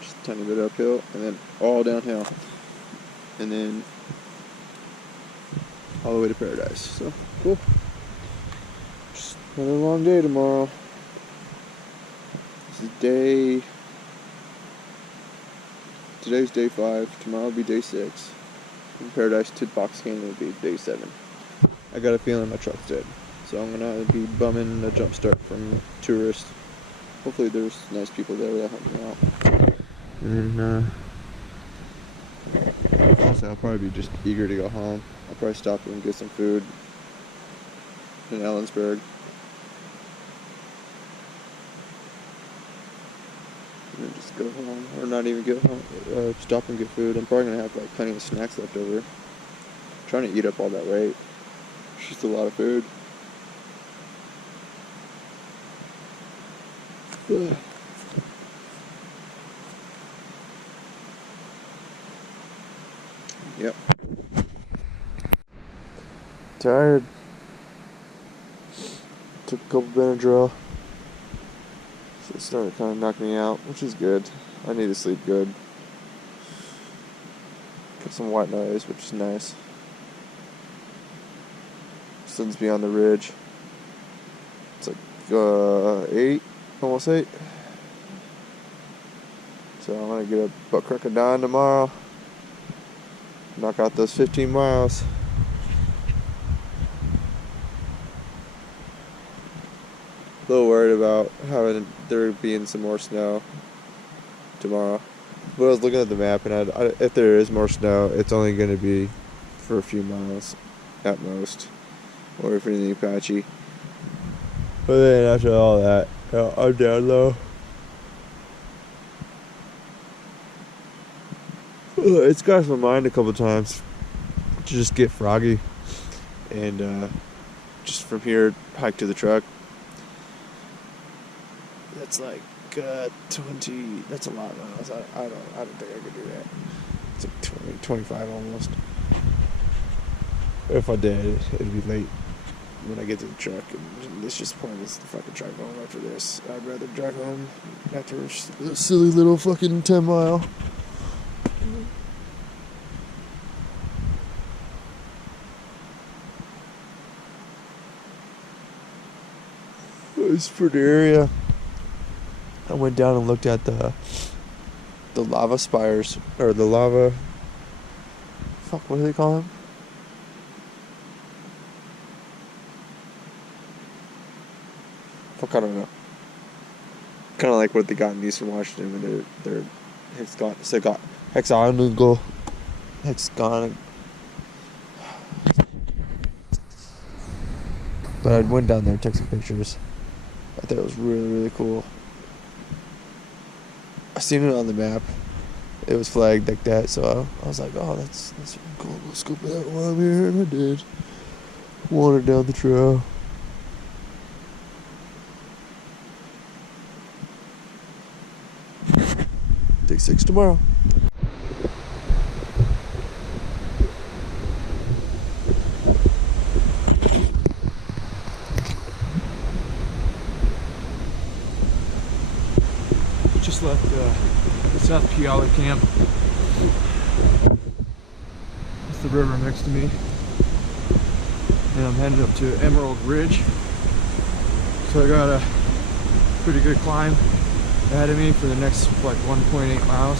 just a tiny bit uphill, and then all downhill, and then all the way to Paradise. So cool. Just another long day tomorrow. Today's day 5. Tomorrow will be day 6. From Paradise to Box Canyon will be day 7. I got a feeling my truck's dead, so I'm gonna be bumming a jump start from tourists. Hopefully there's nice people there that help me out. And then also I'll probably be just eager to go home. I'll probably stop and get some food in Ellensburg. And then just go home, or not even get home, stop and get food. I'm probably gonna have like plenty of snacks left over. I'm trying to eat up all that weight. It's just a lot of food. Ugh. Yep. Tired. Took a couple Benadryl. So it's starting to kind of knock me out, which is good. I need to sleep good. Got some white noise, which is nice. Sun's beyond the ridge. It's like 8, almost 8. So I'm gonna get up butt crack of dawn tomorrow. Knock out those 15 miles. A little worried about there being some more snow tomorrow. But I was looking at the map, and if there is more snow, it's only going to be for a few miles at most, or if anything patchy. But then after all that, I'm down low. It's crossed my mind a couple times to just get froggy and just from here hike to the truck. That's like 20. That's a lot of miles. I don't think I could do that. It's like 20, 25 almost. If I did, it'd be late when I get to the truck, and it's just pointless to fucking drive home after this. I'd rather drive home after a silly little fucking 10-mile. It's a pretty area. I went down and looked at the lava spires, or the lava. Fuck, what do they call them? Fuck, I don't know. Kind of like what they got in Eastern Washington when they're hexagonal. But I went down there and took some pictures. I thought it was really, really cool. I seen it on the map. It was flagged like that, so I was like, oh, that's really cool. Let's scoop it out while I'm here, and I did. Wandered down the trail. Day 6 tomorrow. Just left the South Puyallup camp. That's the river next to me. And I'm headed up to Emerald Ridge. So I got a pretty good climb ahead of me for the next like 1.8 miles.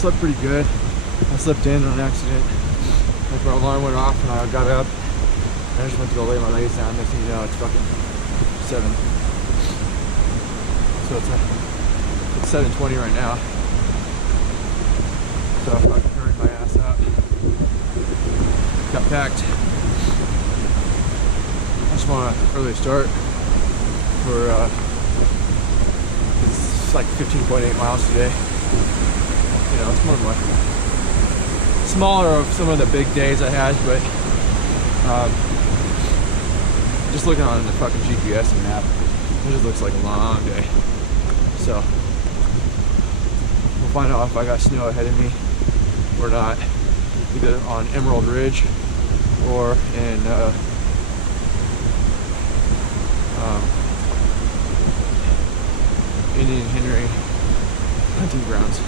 Slept pretty good. I slept in on accident. Like my alarm went off and I got up. I just went to go lay my legs down. Next thing you know, it's fucking 7. So it's 7:20 right now. So I fucking hurried my ass out. Got packed. I just want an early start for it's like 15.8 miles today. You know, it's one of my smaller of some of the big days I had, but just looking on the fucking GPS map, it just looks like a long day. So we'll find out if I got snow ahead of me or not, either on Emerald Ridge or in Indian Henry hunting grounds.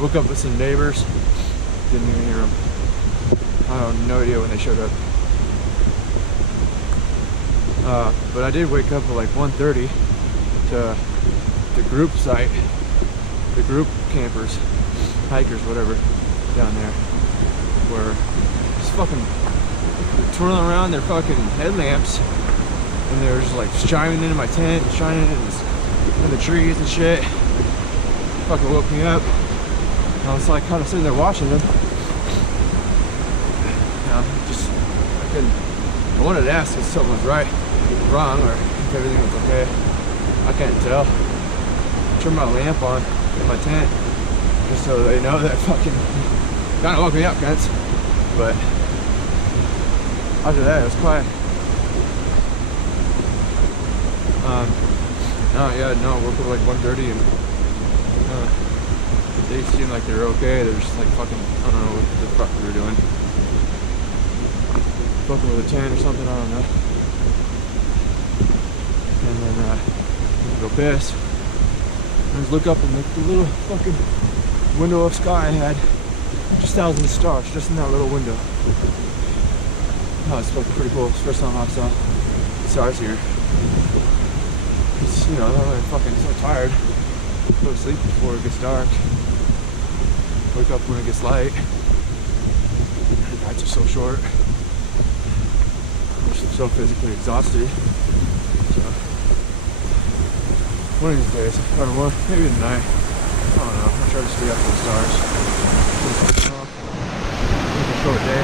Woke up with some neighbors. Didn't even hear them. I have no idea when they showed up. But I did wake up at like 1:30 to the group site, the group campers, hikers, whatever, down there, were just fucking twirling around their fucking headlamps, and they were just like shining into my tent, and shining in the trees and shit. Fucking woke me up. I was like kind of sitting there watching them. You know, I wanted to ask if something was right, wrong, or if everything was okay. I can't tell. Turned my lamp on in my tent just so they know that fucking kind of woke me up, guys. But after that, it was quiet. I woke up like 1:30 and they seemed like they were okay. They're just like fucking, I don't know what the fuck they were doing. Fucking with a tent or something, I don't know. and then go piss. And just look up and look at the little fucking window of sky I had. Just thousands of stars just in that little window. Oh, it's like pretty cool. It's the first time I saw the stars here. It's, you know, I'm fucking so tired. Go to sleep before it gets dark. Wake up when it gets light. The nights are so short. I'm so physically exhausted. So, one of these days, or one, maybe tonight, I don't know, I'll try to stay up for the stars. It's a short day.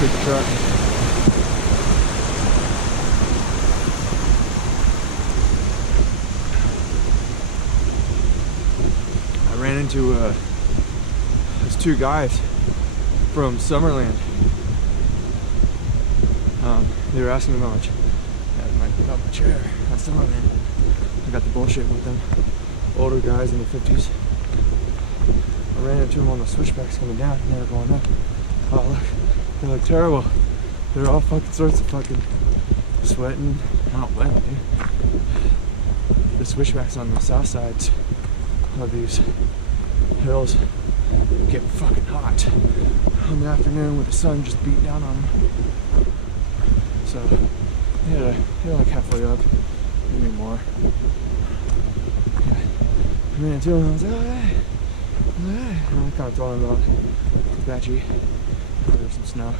Take the truck. I ran into these two guys from Summerland. They were asking me about my chair at Summerland. I got the bullshit with them. Older guys in the 50s. I ran into them on the switchbacks coming down and they were going up. Oh look, they look terrible. They're all fucking sorts of fucking sweating. Not wet, dude. The switchbacks on the south sides of these hills get fucking hot in the afternoon with the sun just beating down on them. So they're like halfway up, maybe more. Yeah. I ran into them and I was like, oh hey. And I kind of told them about Apache. There's some snow.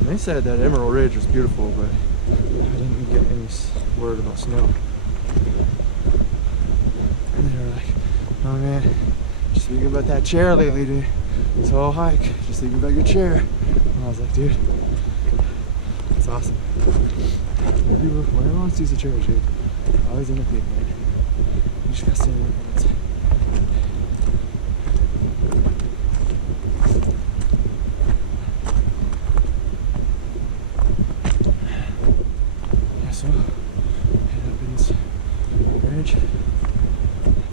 And they said that Emerald Ridge was beautiful, but I didn't get any word about snow. And they were like, oh man, just thinking about that chair lately, dude. This whole hike, just thinking about your chair. And I was like, dude, that's awesome. When everyone sees a chair, dude, always end up being right. You just gotta stay in your minutes. Yeah, so head up in this ridge.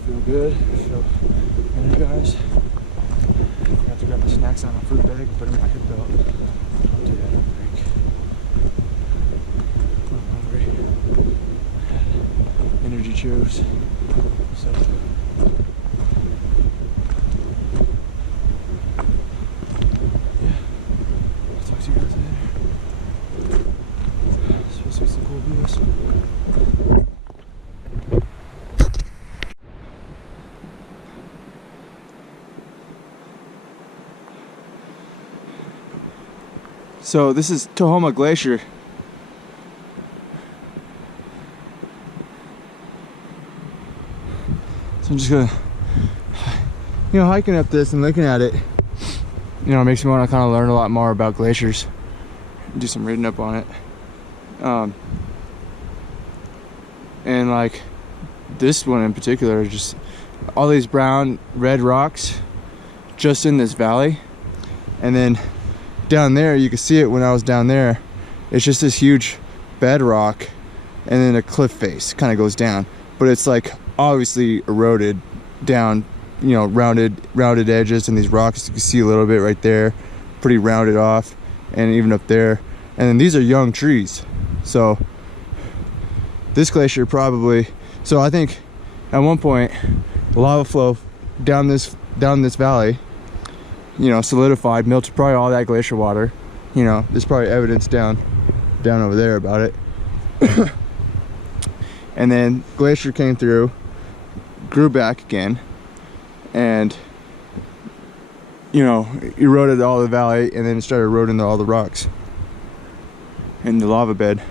Feel good, feel energized. I have to grab my snacks on a fruit bag and put them in my hip belt. Don't do that on break. I'm hungry. Energy chews. So yeah. I'll talk to you guys later. Supposed to be some cool views. So this is Tahoma Glacier. So I'm just gonna, hiking up this and looking at it, it makes me want to kind of learn a lot more about glaciers, do some reading up on it. And like this one in particular, just all these brown, red rocks just in this valley, and then down there, you can see it when I was down there, it's just this huge bedrock and then a cliff face kind of goes down, but it's like obviously eroded down, rounded edges, and these rocks you can see a little bit right there, pretty rounded off, and even up there. And then these are young trees, so this glacier probably, so I think at one point the lava flow down this valley, solidified, melted probably all that glacier water. There's probably evidence down over there about it. And then glacier came through, grew back again, and eroded all the valley, and then it started eroding all the rocks in the lava bed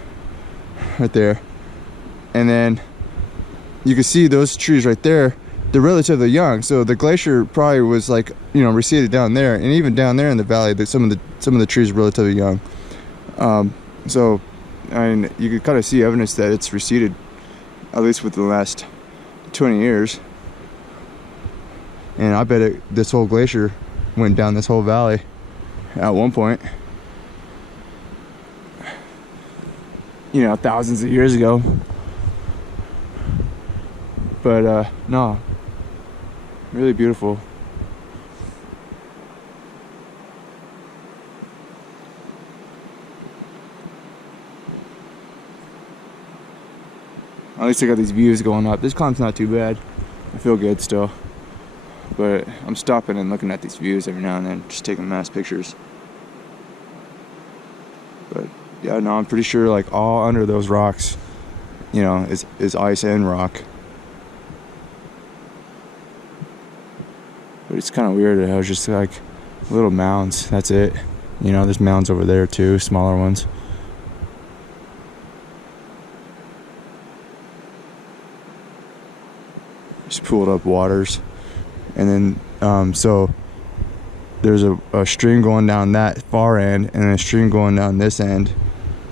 right there. And then you can see those trees right there, they're relatively young, so the glacier probably was like receded down there, and even down there in the valley that some of the trees are relatively young. So I mean, you could kind of see evidence that it's receded, at least within the last 20 years. And I bet this whole glacier went down this whole valley at one point, thousands of years ago. But no, really beautiful. At least I got these views going up. This climb's not too bad. I feel good still. But I'm stopping and looking at these views every now and then, just taking mass pictures. But yeah, no, I'm pretty sure like all under those rocks, you know, is ice and rock. But it's kind of weird. I was just like little mounds. That's it. You know, there's mounds over there too, smaller ones. Just pooled up waters. And then, so there's a stream going down that far end and a stream going down this end,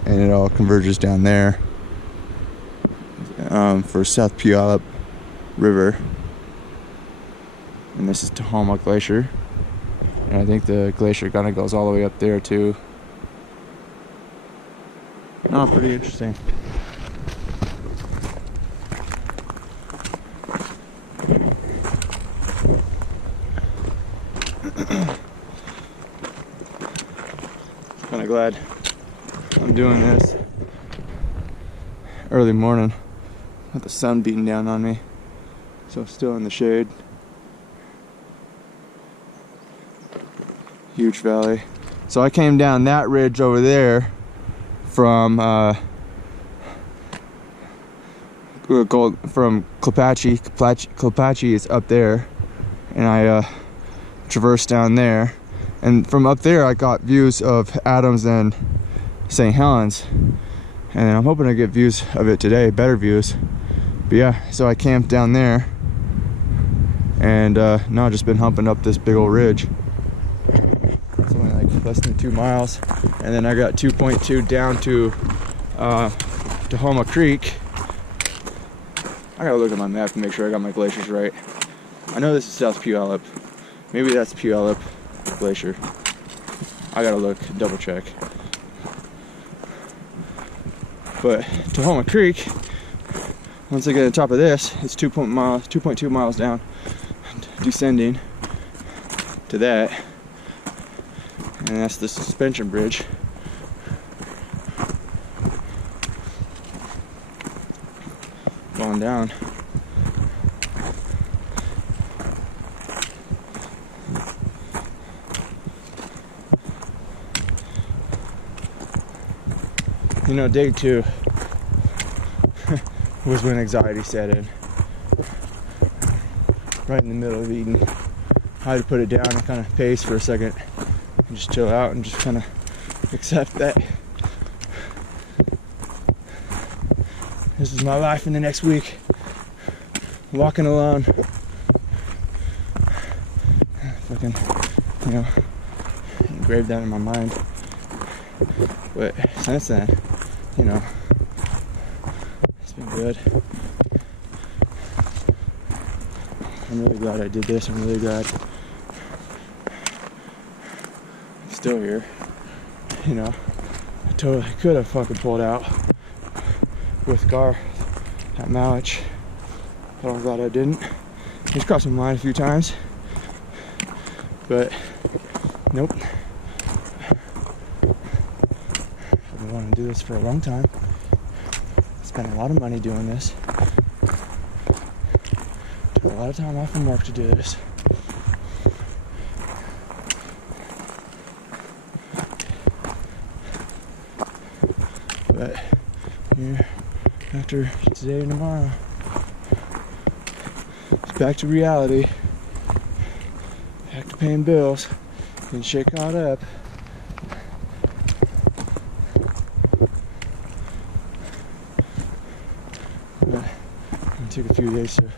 and it all converges down there for South Puyallup River. And this is Tahoma Glacier, and I think the glacier kind of goes all the way up there too. Oh, pretty interesting. Kind of glad I'm doing this early morning with the sun beating down on me, so I'm still in the shade. Huge valley. So I came down that ridge over there from Klapatche. Klapatche is up there, and I traversed down there, and from up there I got views of Adams and St. Helens, and I'm hoping to get views of it today, better views. But yeah, so I camped down there, and now I've just been humping up this big old ridge. It's only like less than 2 miles, and then I got 2.2 down to Tahoma Creek. I gotta look at my map to make sure I got my glaciers right. I know this is South Puyallup. Maybe that's Puyallup Glacier. I gotta look, double check. But Tahoma Creek, once I get on top of this, it's 2.2 miles down, descending to that. And that's the suspension bridge. Going down. You know, day 2 was when anxiety set in. Right in the middle of eating. I had to put it down and kind of pace for a second. And just chill out and just kind of accept that this is my life in the next week. Walking alone. Fucking, you know, engraved that in my mind. But since then, you know, it's been good. I'm really glad I did this. I'm really glad I'm still here. You know, I totally could have fucking pulled out with Gar at Malich, but I'm glad I didn't. He's crossed my mind a few times, but nope. I've been wanting to do this for a long time. Spent a lot of money doing this. Took a lot of time off from work to do this. But yeah, after today and tomorrow, it's back to reality. Back to paying bills. Getting shit caught up. But it took a few days to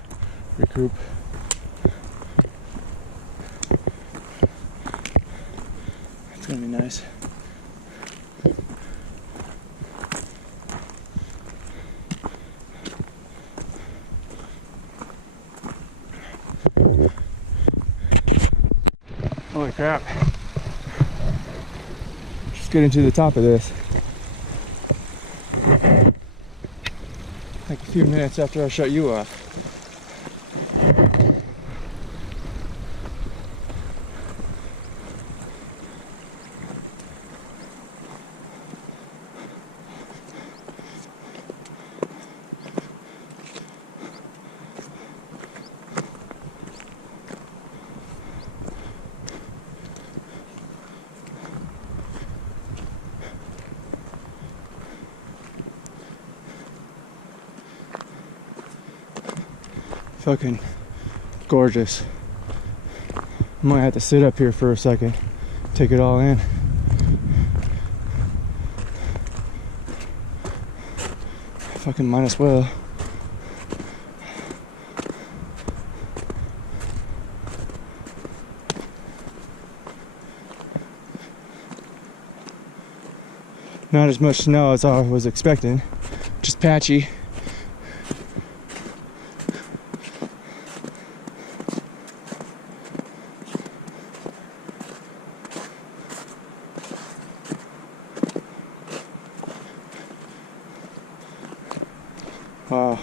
recoup. It's gonna be nice. Holy crap. Just getting to the top of this. Like a few minutes after I shut you off. Fucking gorgeous. I might have to sit up here for a second, take it all in. Fucking might as well. Not as much snow as I was expecting, just patchy. Wow.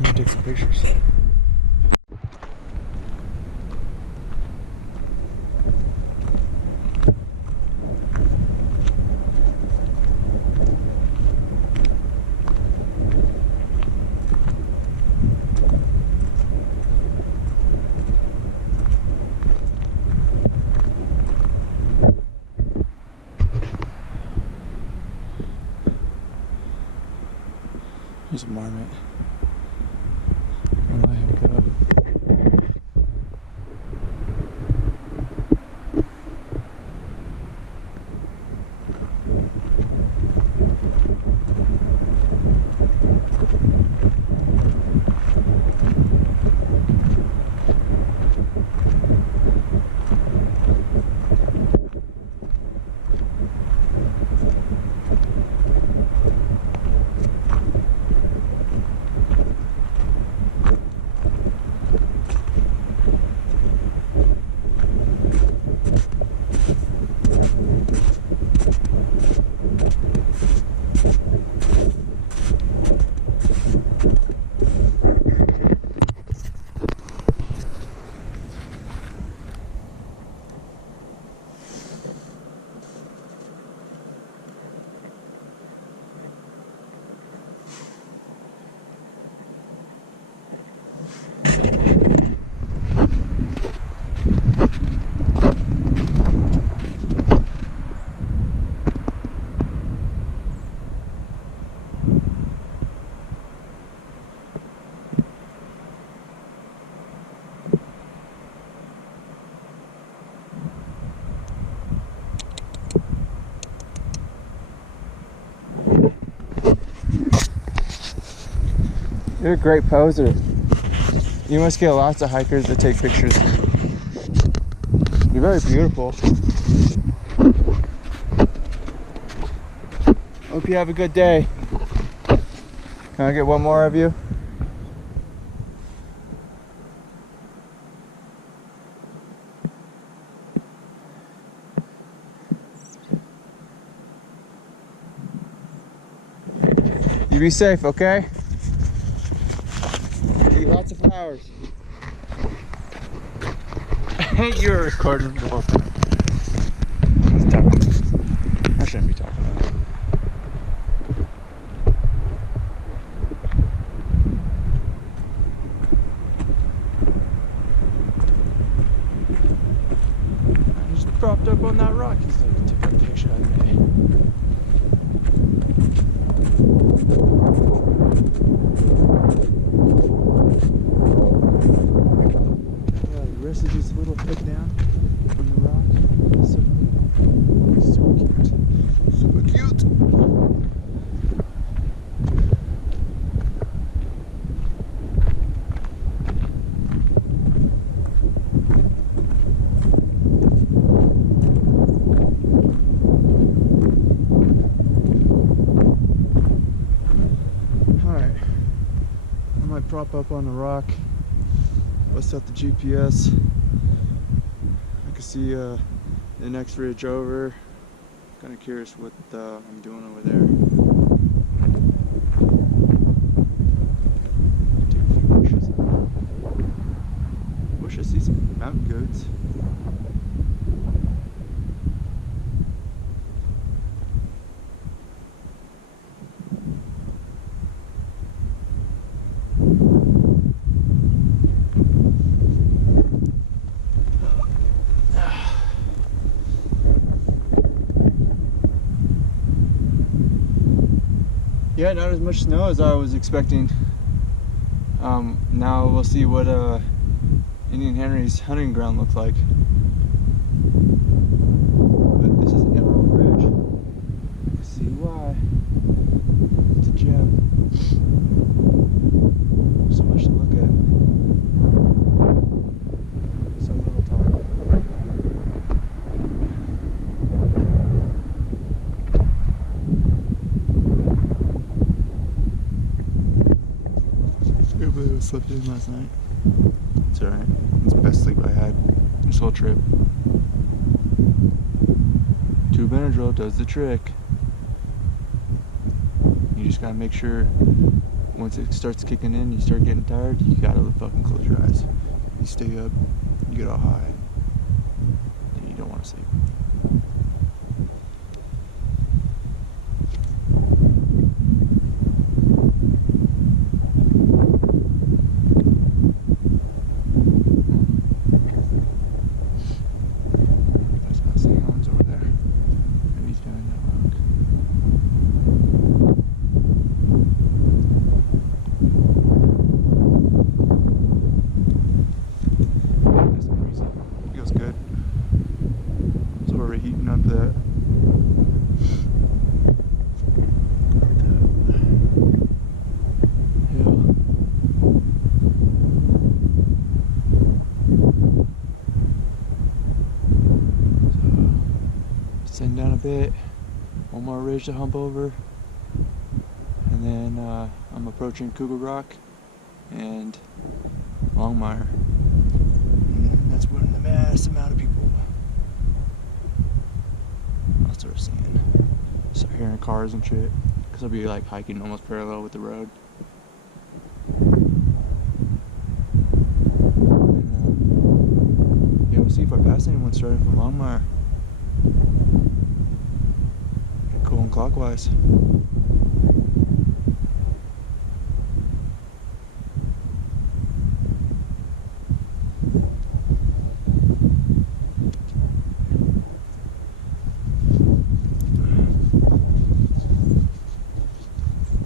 Let me take some pictures. There's a marmot. I'll let him go. You're a great poser. You must get lots of hikers that take pictures. You're very beautiful. Hope you have a good day. Can I get one more of you? You be safe, okay? Eat lots of flowers. You're recording the whole time. I shouldn't be talking about it. I just propped up on that rock. He's like, took a picture of me. Yeah, the rest of this little head down on the rock. So cute. Super cute. Alright. I might prop up on the rock. Bust out the GPS. I can see the next ridge over. Kind of curious what I'm doing over there. Take a few pictures. I wish I see some mountain goats. Yeah, not as much snow as I was expecting. Now we'll see what Indian Henry's hunting ground looks like. But this is Emerald Ridge. You can see why. It's a gem. So much to look at. So little time. I slept in last night. It's alright. It's the best sleep I had this whole trip. 2 Benadryl does the trick. You just gotta make sure once it starts kicking in, you start getting tired, you gotta fucking close your eyes. You stay up, you get all high, and you don't want to sleep. Send down a bit, one more ridge to hump over, and then I'm approaching Cougar Rock and Longmire. And that's when the mass amount of people I'll start seeing. Start hearing cars and shit, because I'll be like hiking almost parallel with the road. And, yeah, we'll see if I pass anyone starting from Longmire. Going clockwise.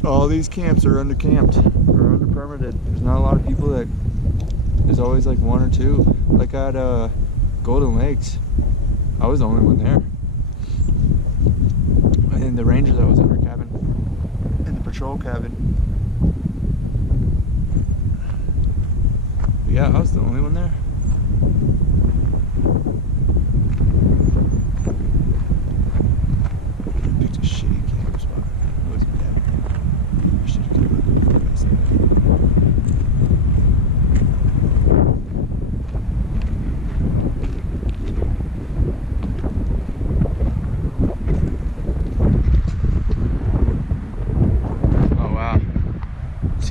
All these camps are undercamped or under permitted. There's not a lot of people that. There's always like 1 or 2. Like at Golden Lakes, I was the only one there. And the ranger that was in her cabin, in the patrol cabin. But yeah, I was the only one there. I picked a shitty camp spot. It wasn't bad. I should have kept looking.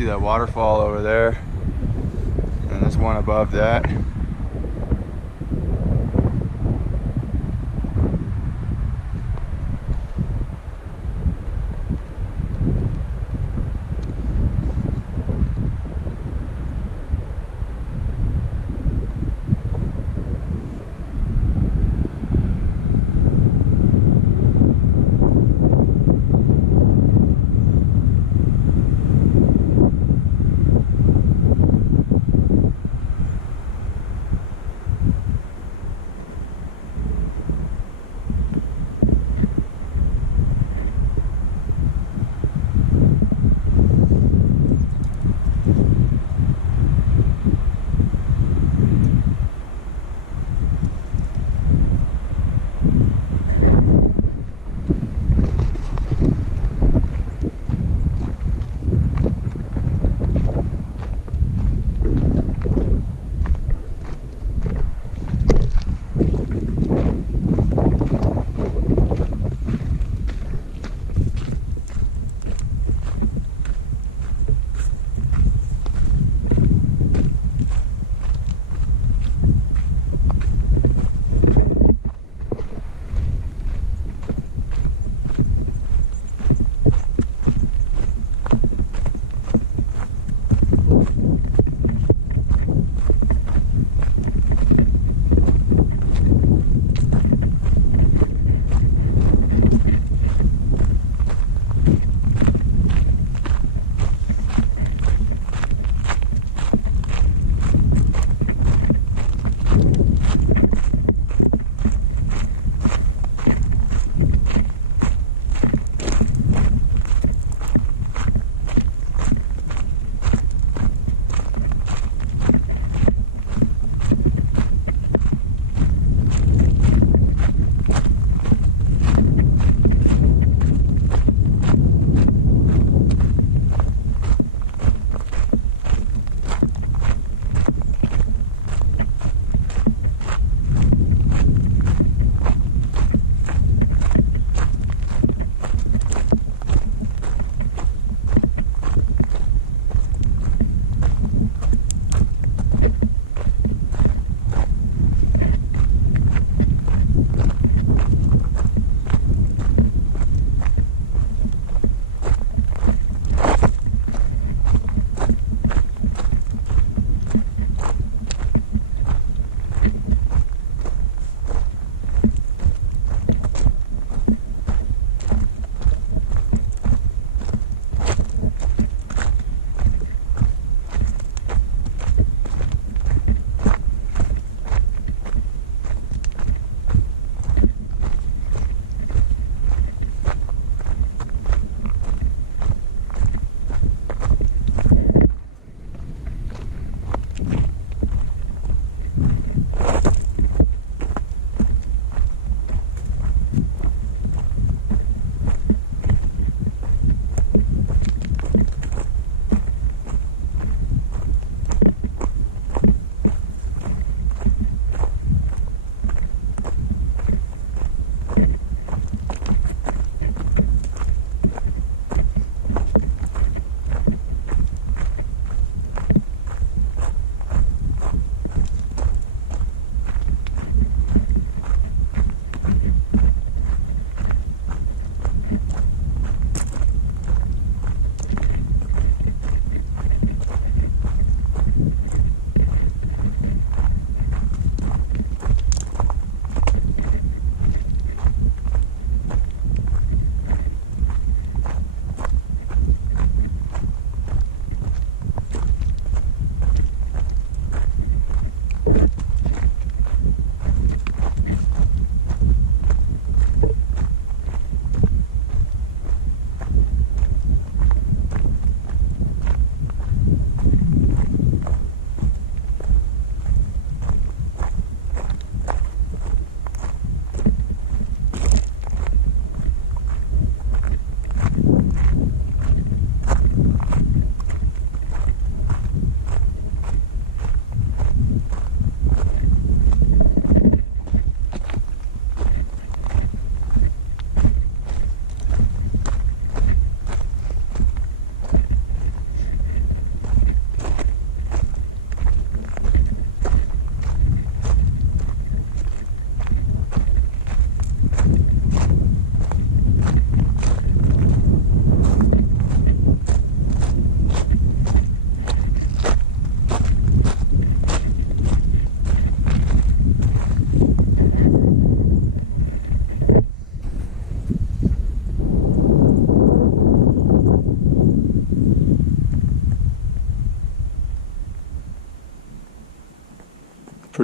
see that waterfall over there, and there's one above that.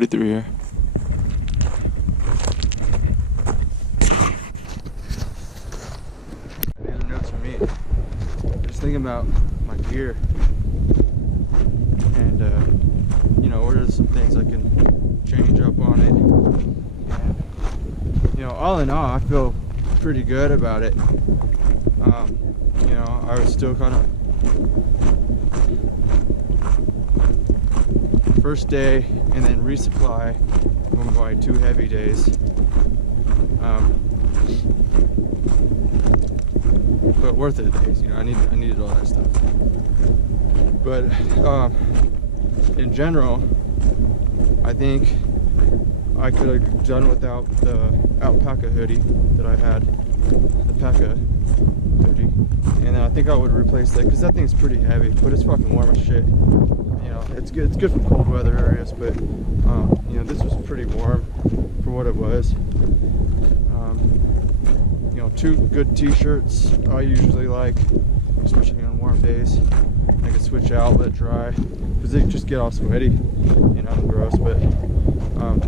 get through here. These are notes for me. Just thinking about my gear, and you know, what are some things I can change up on it. And, you know, all in all, I feel pretty good about it. You know, I was still kind of first day and then resupply on my 2 heavy days. But worth it days, you know, I needed all that stuff. But in general, I think I could have done without the alpaca hoodie that I had, the paca hoodie, and then I think I would replace that because that thing's pretty heavy, but it's fucking warm as shit. You know, it's good for cold weather areas, but you know, this was pretty warm for what it was. You know, 2 good t-shirts I usually like, especially on warm days. I can switch out, let dry, because they just get all sweaty, you know, and gross. But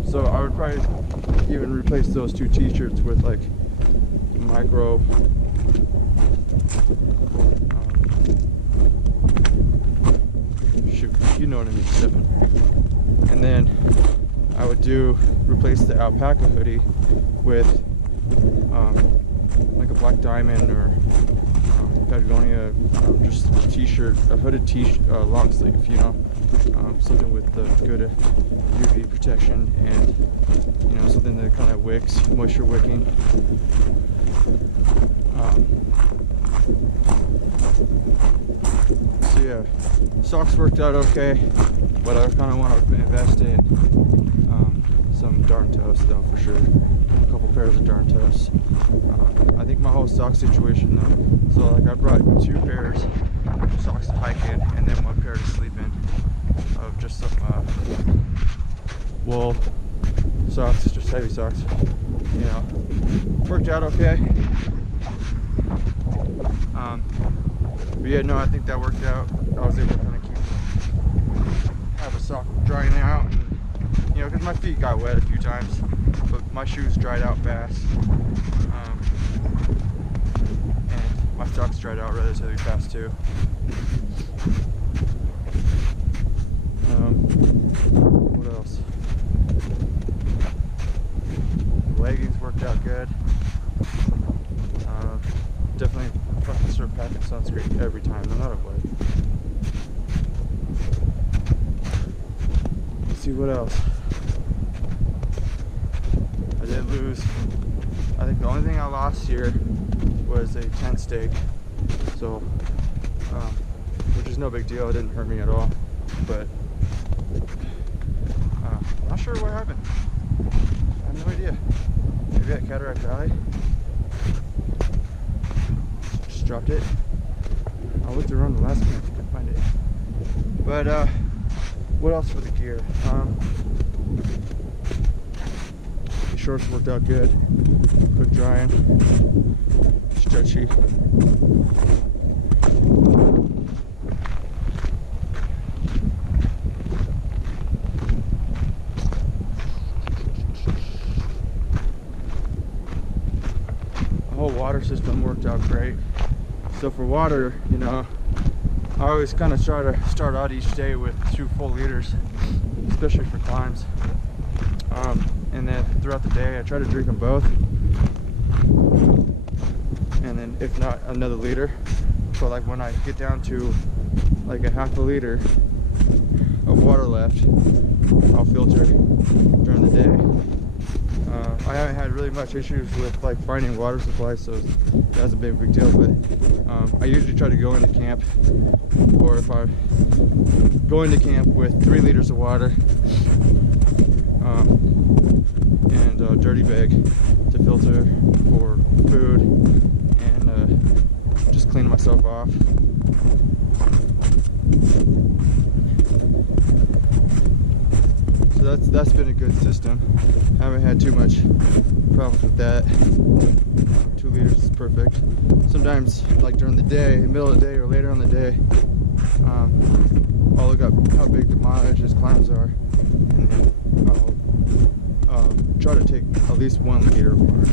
so I would probably even replace those 2 t-shirts with like micro shoot, you know what I mean, Stephen. And then I would replace the alpaca hoodie with like a black diamond or Patagonia, just a t-shirt, a hooded t-shirt, long sleeve, you know, something with the good UV protection, and you know, something that kind of wicks, moisture wicking. So yeah, socks worked out okay, but I kind of want to invest in some darn toast though, for sure. A couple pairs of darn toast. I think my whole sock situation though, so like I brought 2 pairs of socks to hike in, and then 1 pair to sleep in, of just some wool socks, just heavy socks. You know, worked out okay. But yeah, no, I think that worked out. I was able to kind of have a sock drying out, and, you know, because my feet got wet a few times, but my shoes dried out fast. And my socks dried out relatively fast too. What else? Leggings worked out good. Definitely fucking start packing sunscreen every time, no matter what. Let's see what else. I did lose. I think the only thing I lost here was a tent stake. So, which is no big deal. It didn't hurt me at all. But not sure what happened. I have no idea. Maybe at Cataract Valley. Just dropped it. I looked around the last camp, couldn't find it. But what else for the gear? The shorts worked out good. Quick drying. Stretchy. Water system worked out great. So for water, you know, I always kind of try to start out each day with 2 full liters, especially for climbs. And then throughout the day, I try to drink them both. And then if not, another liter. So like when I get down to like a half a liter of water left, I'll filter during the day. I haven't had really much issues with like finding water supplies, so that hasn't been a big deal. But I usually try to go into camp, or if I go into camp with 3 liters of water and a dirty bag to filter for food and just clean myself off. So that's been a good system. Haven't had too much problems with that. 2 liters is perfect. Sometimes, like during the day, middle of the day or later on the day, I'll look up how big the mileages climbs are, and then I'll try to take at least 1 liter of water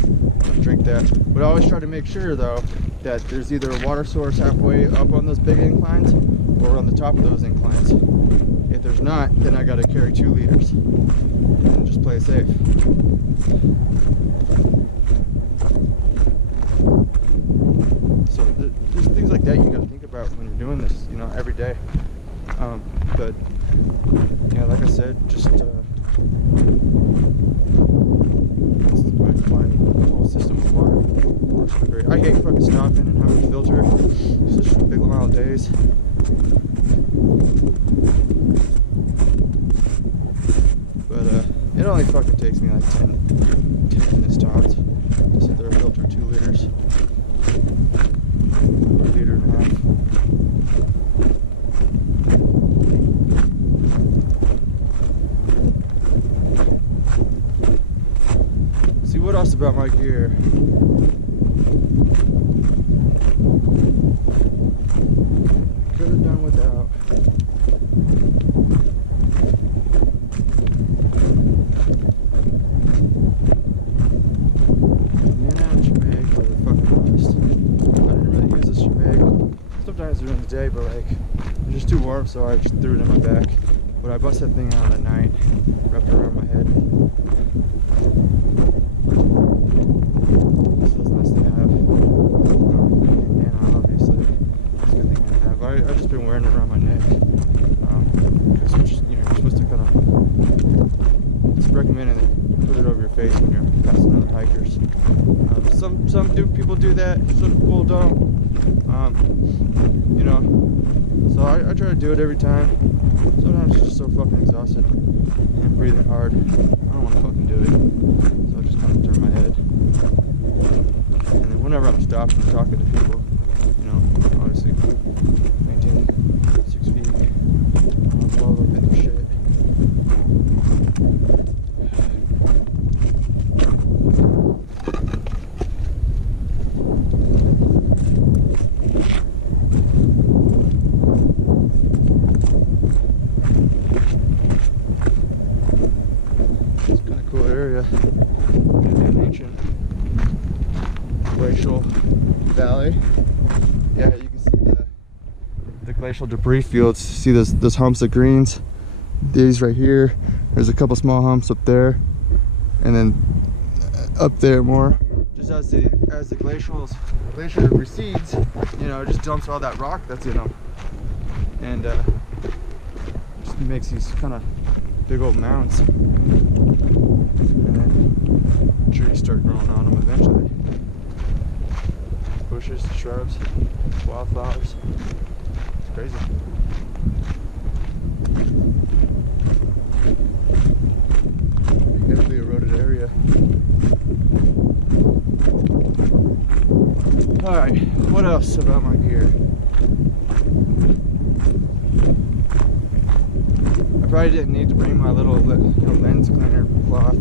and drink that. But I always try to make sure though that there's either a water source halfway up on those big inclines or on the top of those inclines. If there's not, then I gotta carry 2 liters and just play it safe. So there's things like that you gotta think about when you're doing this, you know, every day. But yeah, like I said, just my whole system of water works great. I hate fucking stopping and having to filter such a big amount of days. But it only fucking takes me like 10 minutes tops to sit there and filter 2 liters or 1.5 liters. See what else about my gear? Could have done without. During the day, but like it's just too warm, so I just threw it in my back. But I bust that thing out at night, wrapped it around my head. So that's a nice thing to have. And obviously, it's a good thing to have. I've just been wearing it around my neck because you're supposed to kind of. It's recommended that you put it over your face when you're passing other hikers. Some people do that. Some people don't. You know, so I try to do it every time. Sometimes it's just so fucking exhausted and breathing hard. I don't want to fucking do it, so I just kind of turn my head. And then whenever I'm stopping and talking to people, you know, obviously maintain 6 feet, blow up in their shit. An ancient glacial valley. Yeah, you can see the glacial debris fields. See those humps of greens? These right here. There's a couple small humps up there, and then up there more. Just as the glacier recedes, you know, it just dumps all that rock that's in them, and just makes these kind of big old mounds. And then trees start growing on them eventually. Bushes, shrubs, wildflowers. It's crazy. Heavily eroded area. Alright, what else about my gear? I probably didn't need to bring my little lens cleaner cloth.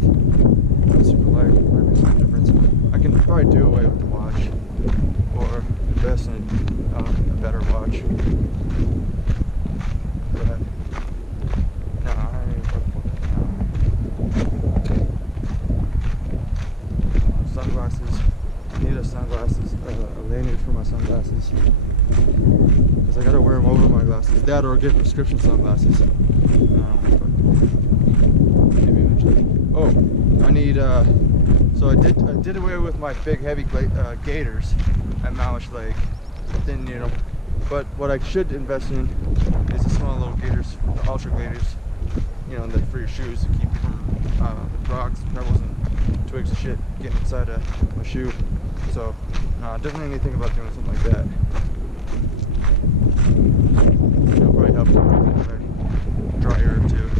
It's super light, might make some difference. I can probably do away with the watch, or invest in a better watch. But no, I ain't fucking with that now. Sunglasses. I need sunglasses, a lanyard for my sunglasses, because I gotta wear them over my glasses. That or get prescription sunglasses. Maybe eventually. Oh, I need. So I did away with my big heavy gaiters at Malish Lake. But then but what I should invest in is the small little gaiters, the ultra gaiters. You know, for your shoes to keep you from rocks, pebbles, and twigs and shit getting inside my shoe. So, definitely need to think about doing something like that. It'll probably help with a dry herb too.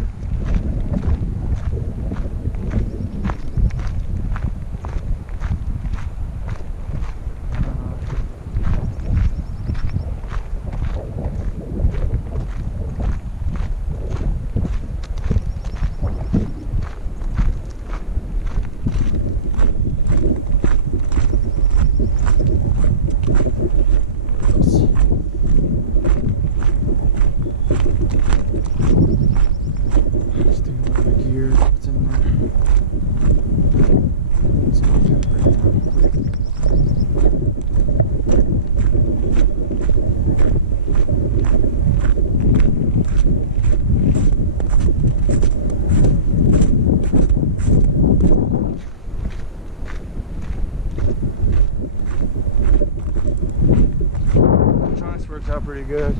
works out pretty good.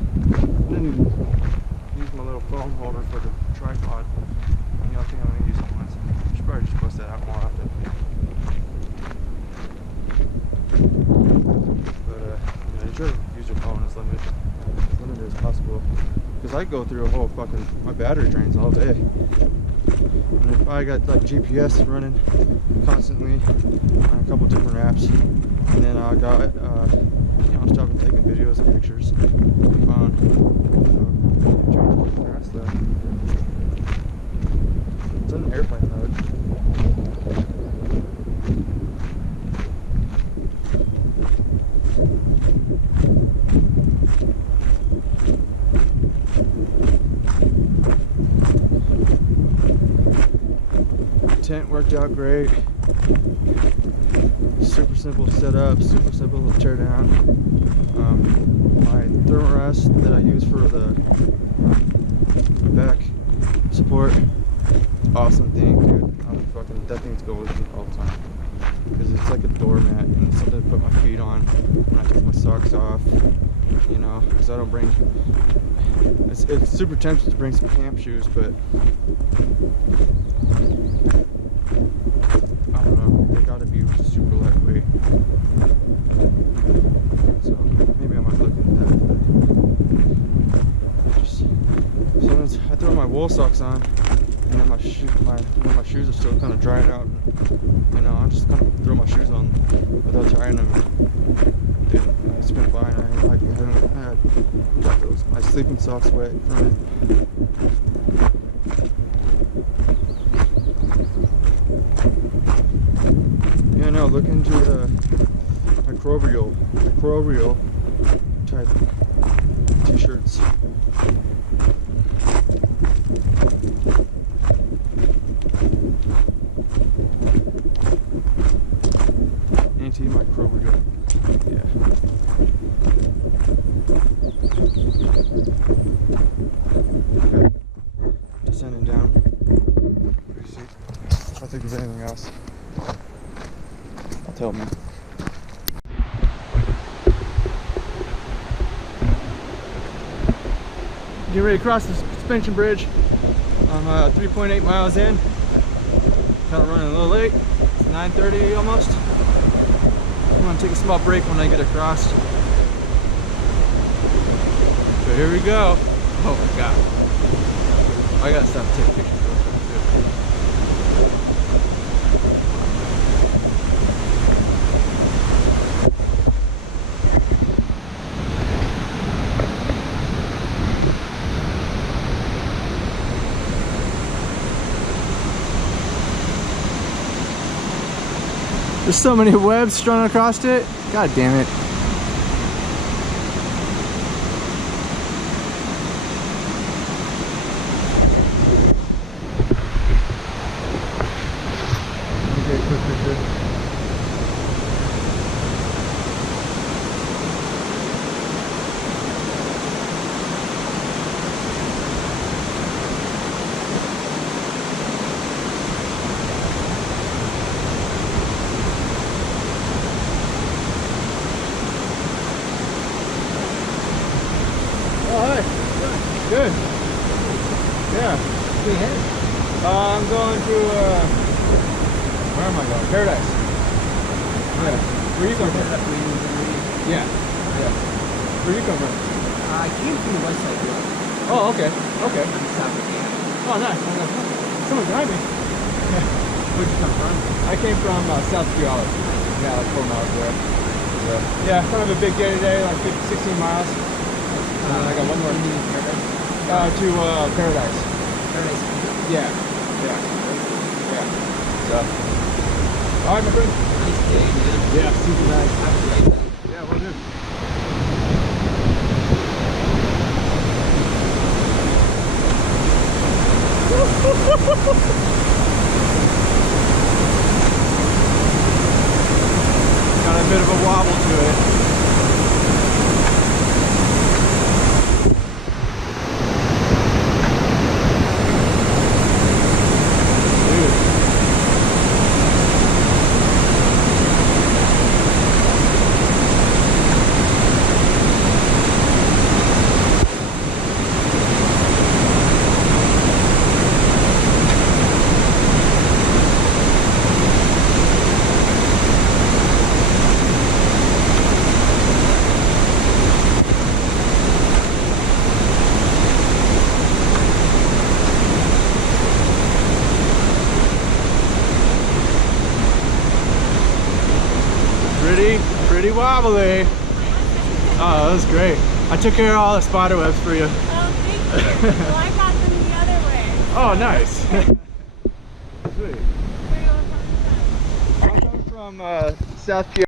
Didn't use my little phone holder for the tripod. You know, I think I'm gonna use it once. I should probably just bust that out more often. But yeah, you try to use your phone as limited as possible. Because I go through a whole fucking, my battery drains all day. And if I got like GPS running constantly on a couple different apps, and then I got, you know, stuff and taking videos and pictures on the phone. So, fast though. It's in airplane mode. Tent worked out great. Super simple setup, super simple to tear down. My thermarest that I use for the back support, awesome thing, dude. That thing's go with me all the time because it's like a doormat and it's something to put my feet on when I take my socks off. You know, because I don't bring. It's super tempting to bring some camp shoes, but I don't know, they gotta be super lightweight. So maybe I might look into that. Just, sometimes I throw my wool socks on, and then my shoes are still kind of dried out. And, you know, I'm just gonna throw my shoes on without tying them. Dude, it's been fine. I haven't had my sleeping socks wet from it. Yeah, no, look into the microbial type t-shirts. Antimicrobial. Yeah. Okay. Descending down. Pretty steep. I'll think of anything else. Tell me. Getting ready to cross the suspension bridge. I'm 3.8 miles in. Kind of running a little late. It's 9:30 almost. I'm gonna take a small break when I get across. So here we go. Oh my god. I gotta stop and take pictures. There's so many webs strung across it. God damn it. Okay, quick picture. Good. Yeah. Where you headed? I'm going to, where am I going? Paradise. Yeah. Where you come from? Yeah. Yeah. Where you come from? I came from the west side road. Oh, okay. Okay. I'm south of Canada. Oh, nice. Someone behind me. Where'd you come from? I came from South Geology. Yeah, like 4 miles away. So, yeah, kind of a big day today, like 16 miles. And then I got one more. To Paradise. Paradise. Yeah. Yeah. Yeah. So. Alright, my friend. Nice day, man. Yeah, super nice. Have a great day. Yeah, we'll do. Got a bit of a wobble to it. pretty wobbly. Oh, that was great. I took care of all the spider webs for you. Oh, thank you. Well, I got them the other way. Oh, nice. Sweet. Where you all coming from? I'm coming from South Pier.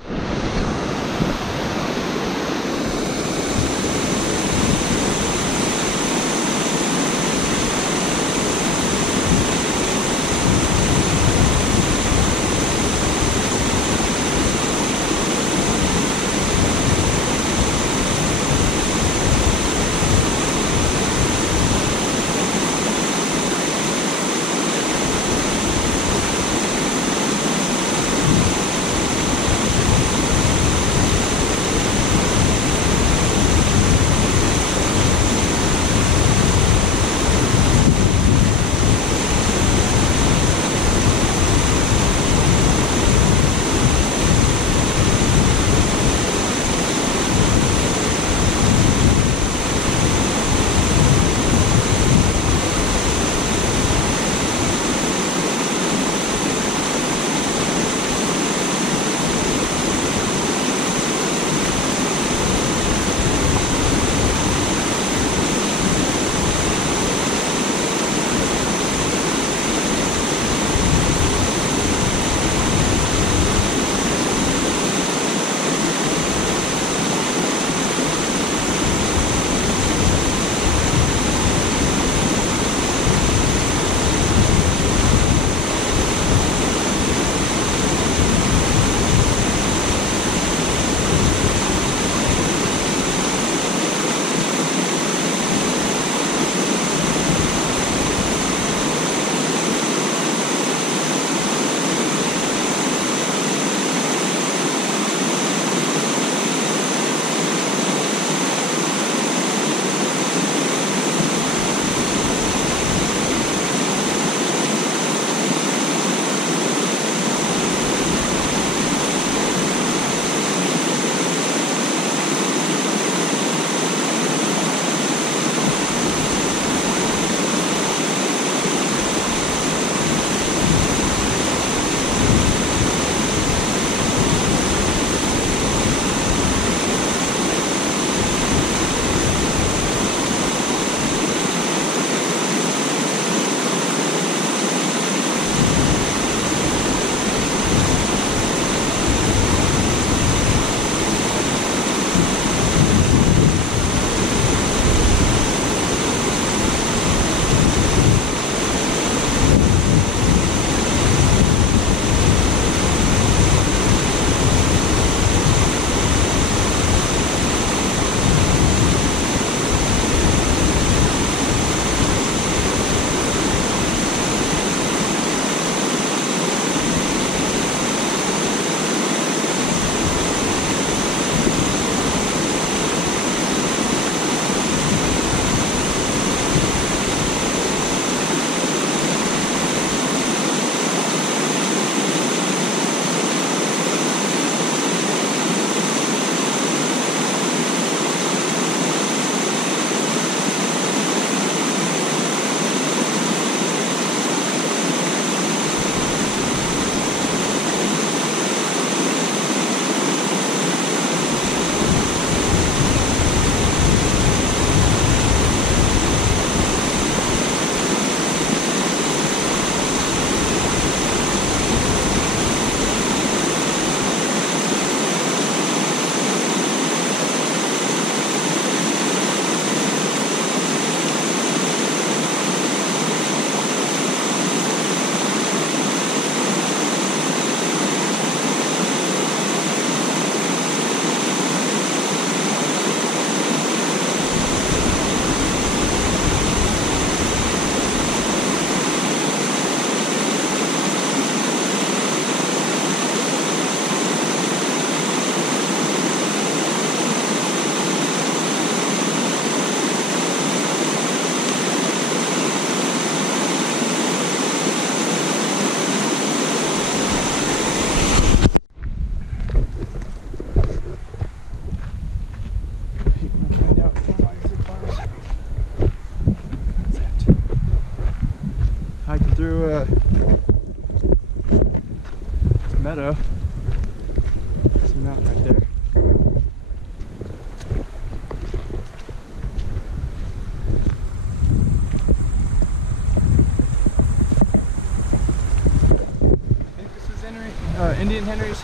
Indian Henry's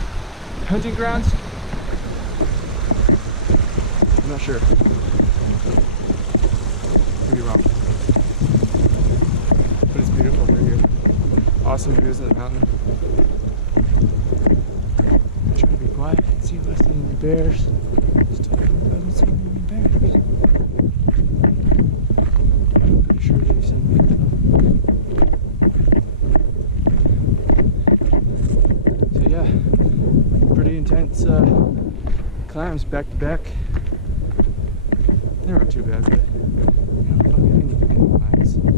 hunting grounds? I'm not sure. Could be wrong. But it's beautiful over here. Awesome views of the mountain. I'm trying to be quiet and see if I see any bears. Still haven't seen any bears. I'm pretty sure they've seen me. So yeah, pretty intense climbs back to back. They weren't too bad, but you know, fucking any climbs can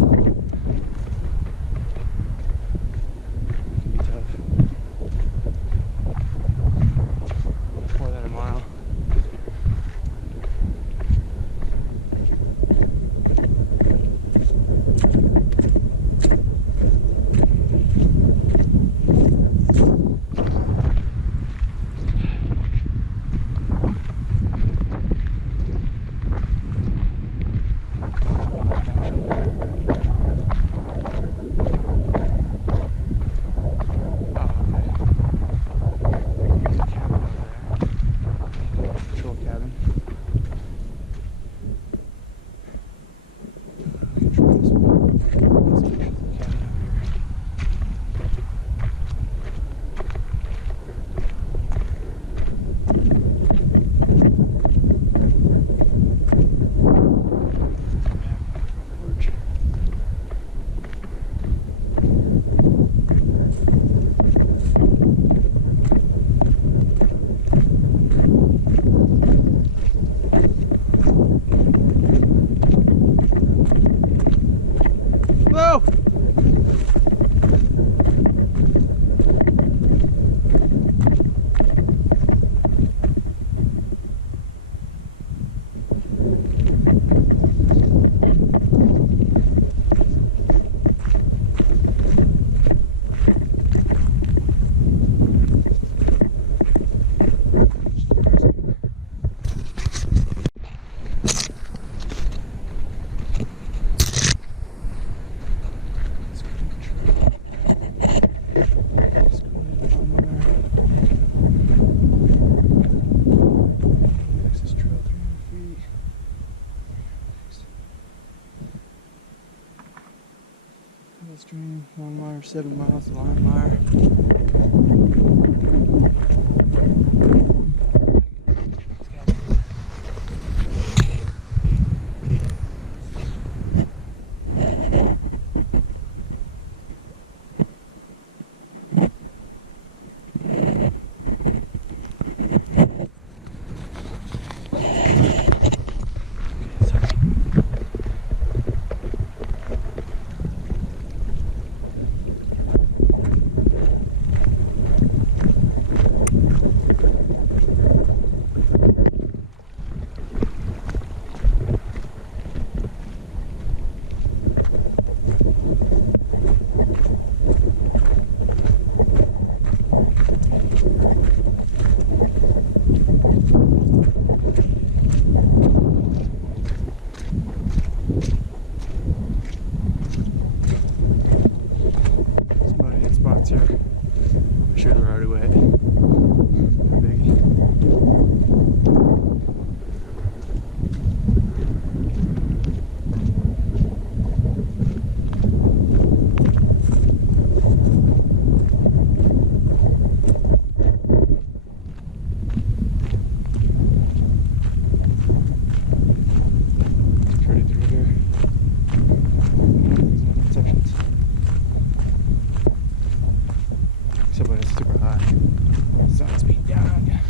be tough. More than a mile. Stream, 1 mile, 7 miles, Lime Mire. Here. I'm sure they're already wet. Biggie. Pretty through here. Sections. Except when it's super hot. Sun's beat down.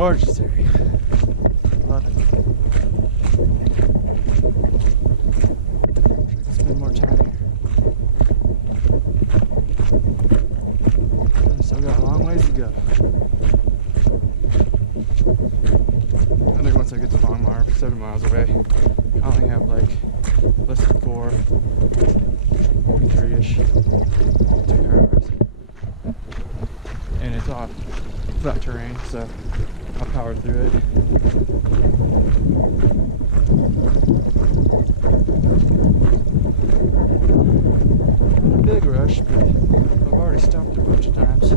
gorgeous area. Love it. Wish I could spend more time here. I still got a long ways to go. I think once I get to Longmire, 7 miles away, I only have like less than 4, maybe 3-ish to hours. And it's all flat terrain, so I'll power through it. Not a big rush, but I've already stopped a bunch of times to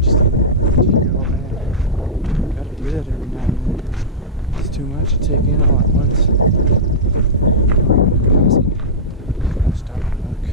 just to go in. Gotta do that every now and then. It's too much to take in all at once. Stop and look.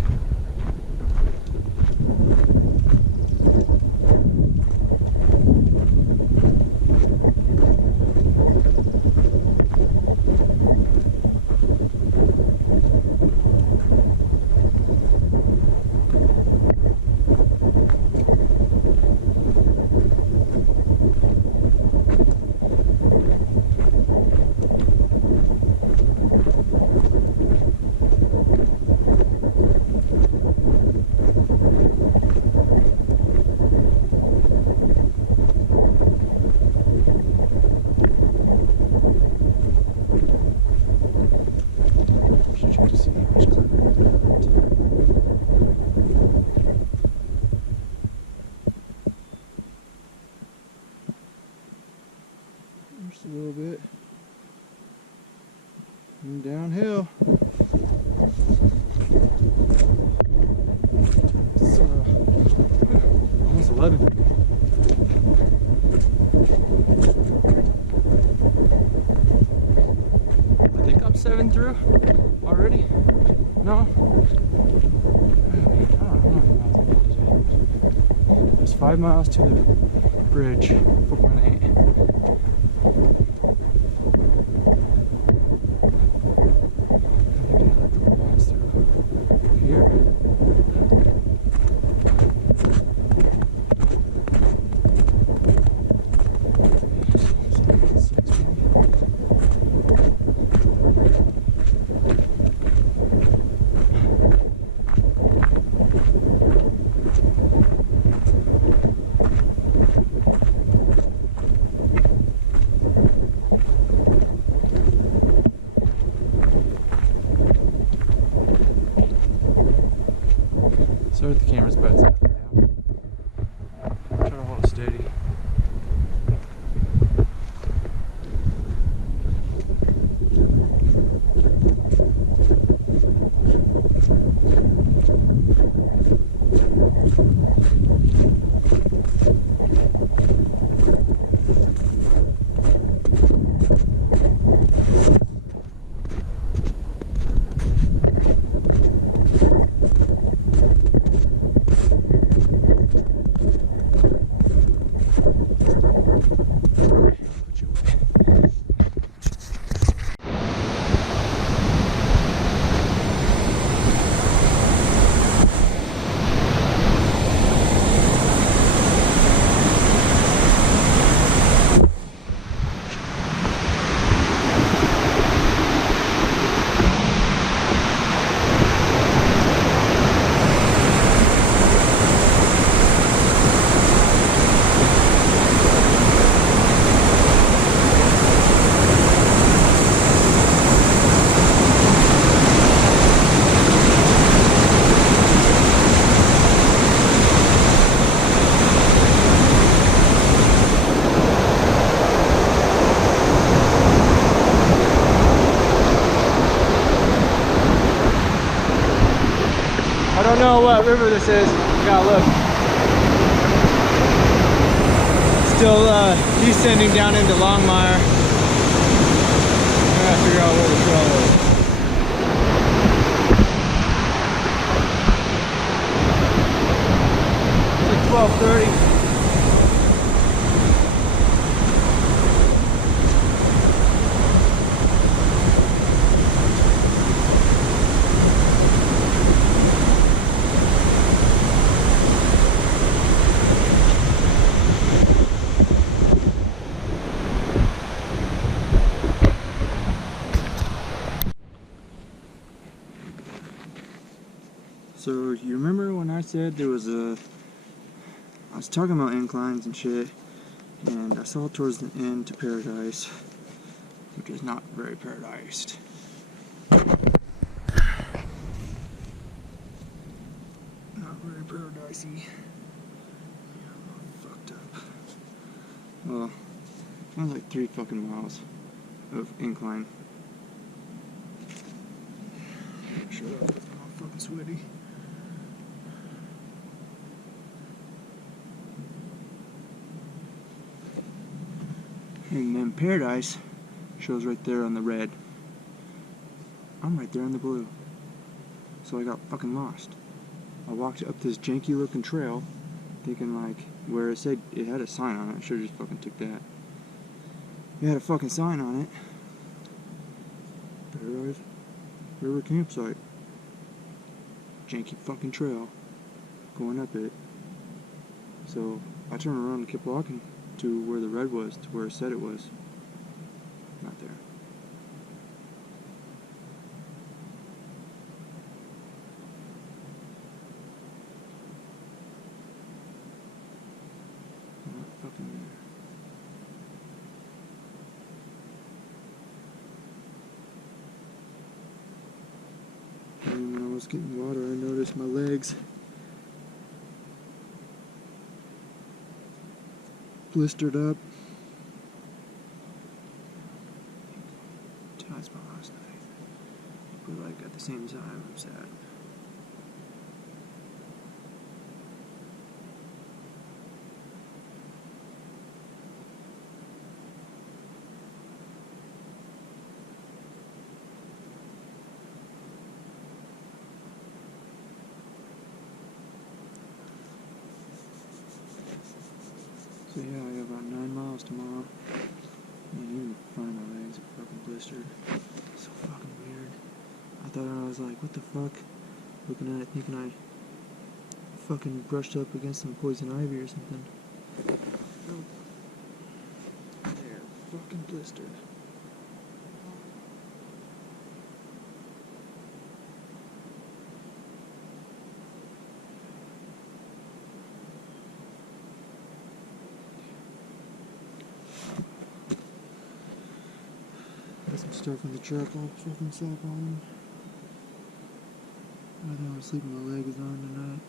Just a little bit. And downhill. It's almost 11. I think I'm 7 through already. No? I don't know how many miles I did today. There's 5 miles to the bridge, 4.8. Here. So the camera's about to up and down. Try to hold it steady. I don't know what river this is. Gotta look. Still descending down into Longmire. I gotta figure out where the trail is. It's like 12:30. So you remember when I said there was I was talking about inclines and shit, and I saw towards the end to paradise, which is not very paradised. Not very paradisey. Yeah, I'm all fucked up. Well, it was like 3 fucking miles of incline. Shut up, I'm all fucking sweaty. And then paradise shows right there on the red. I'm right there on the blue. So I got fucking lost. I walked up this janky looking trail, thinking like, where it said it had a sign on it, I should've just fucking took that. It had a fucking sign on it. Paradise River Campsite. Janky fucking trail. Going up it. So I turned around and kept walking to where the red was, to where it said it was. Not there. Not fucking there. And when I was getting water, I noticed my legs blistered up. That's my last night. But like at the same time, I'm sad. So yeah, I got about 9 miles tomorrow. And even find my legs are fucking blistered. So fucking weird. I thought I was like, what the fuck? Looking at it thinking I fucking brushed up against some poison ivy or something. Nope. They're fucking blistered. Got some stuff in the truck I'll fucking sack on. I think I'm sleeping my leg is on tonight.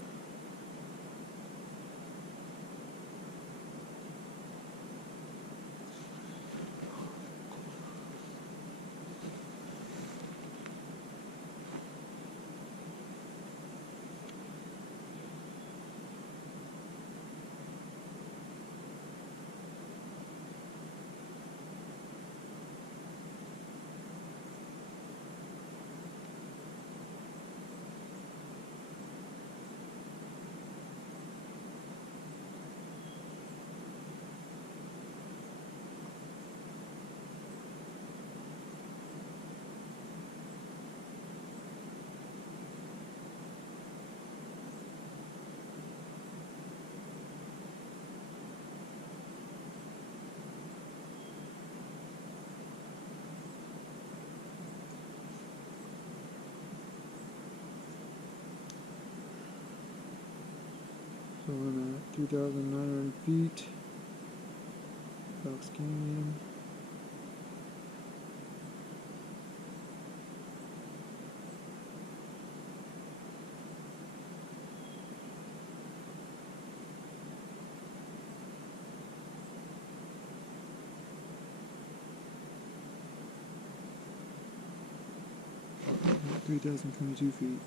So I'm at 3,900 feet. Fox Canyon. I'm at 3,022 feet.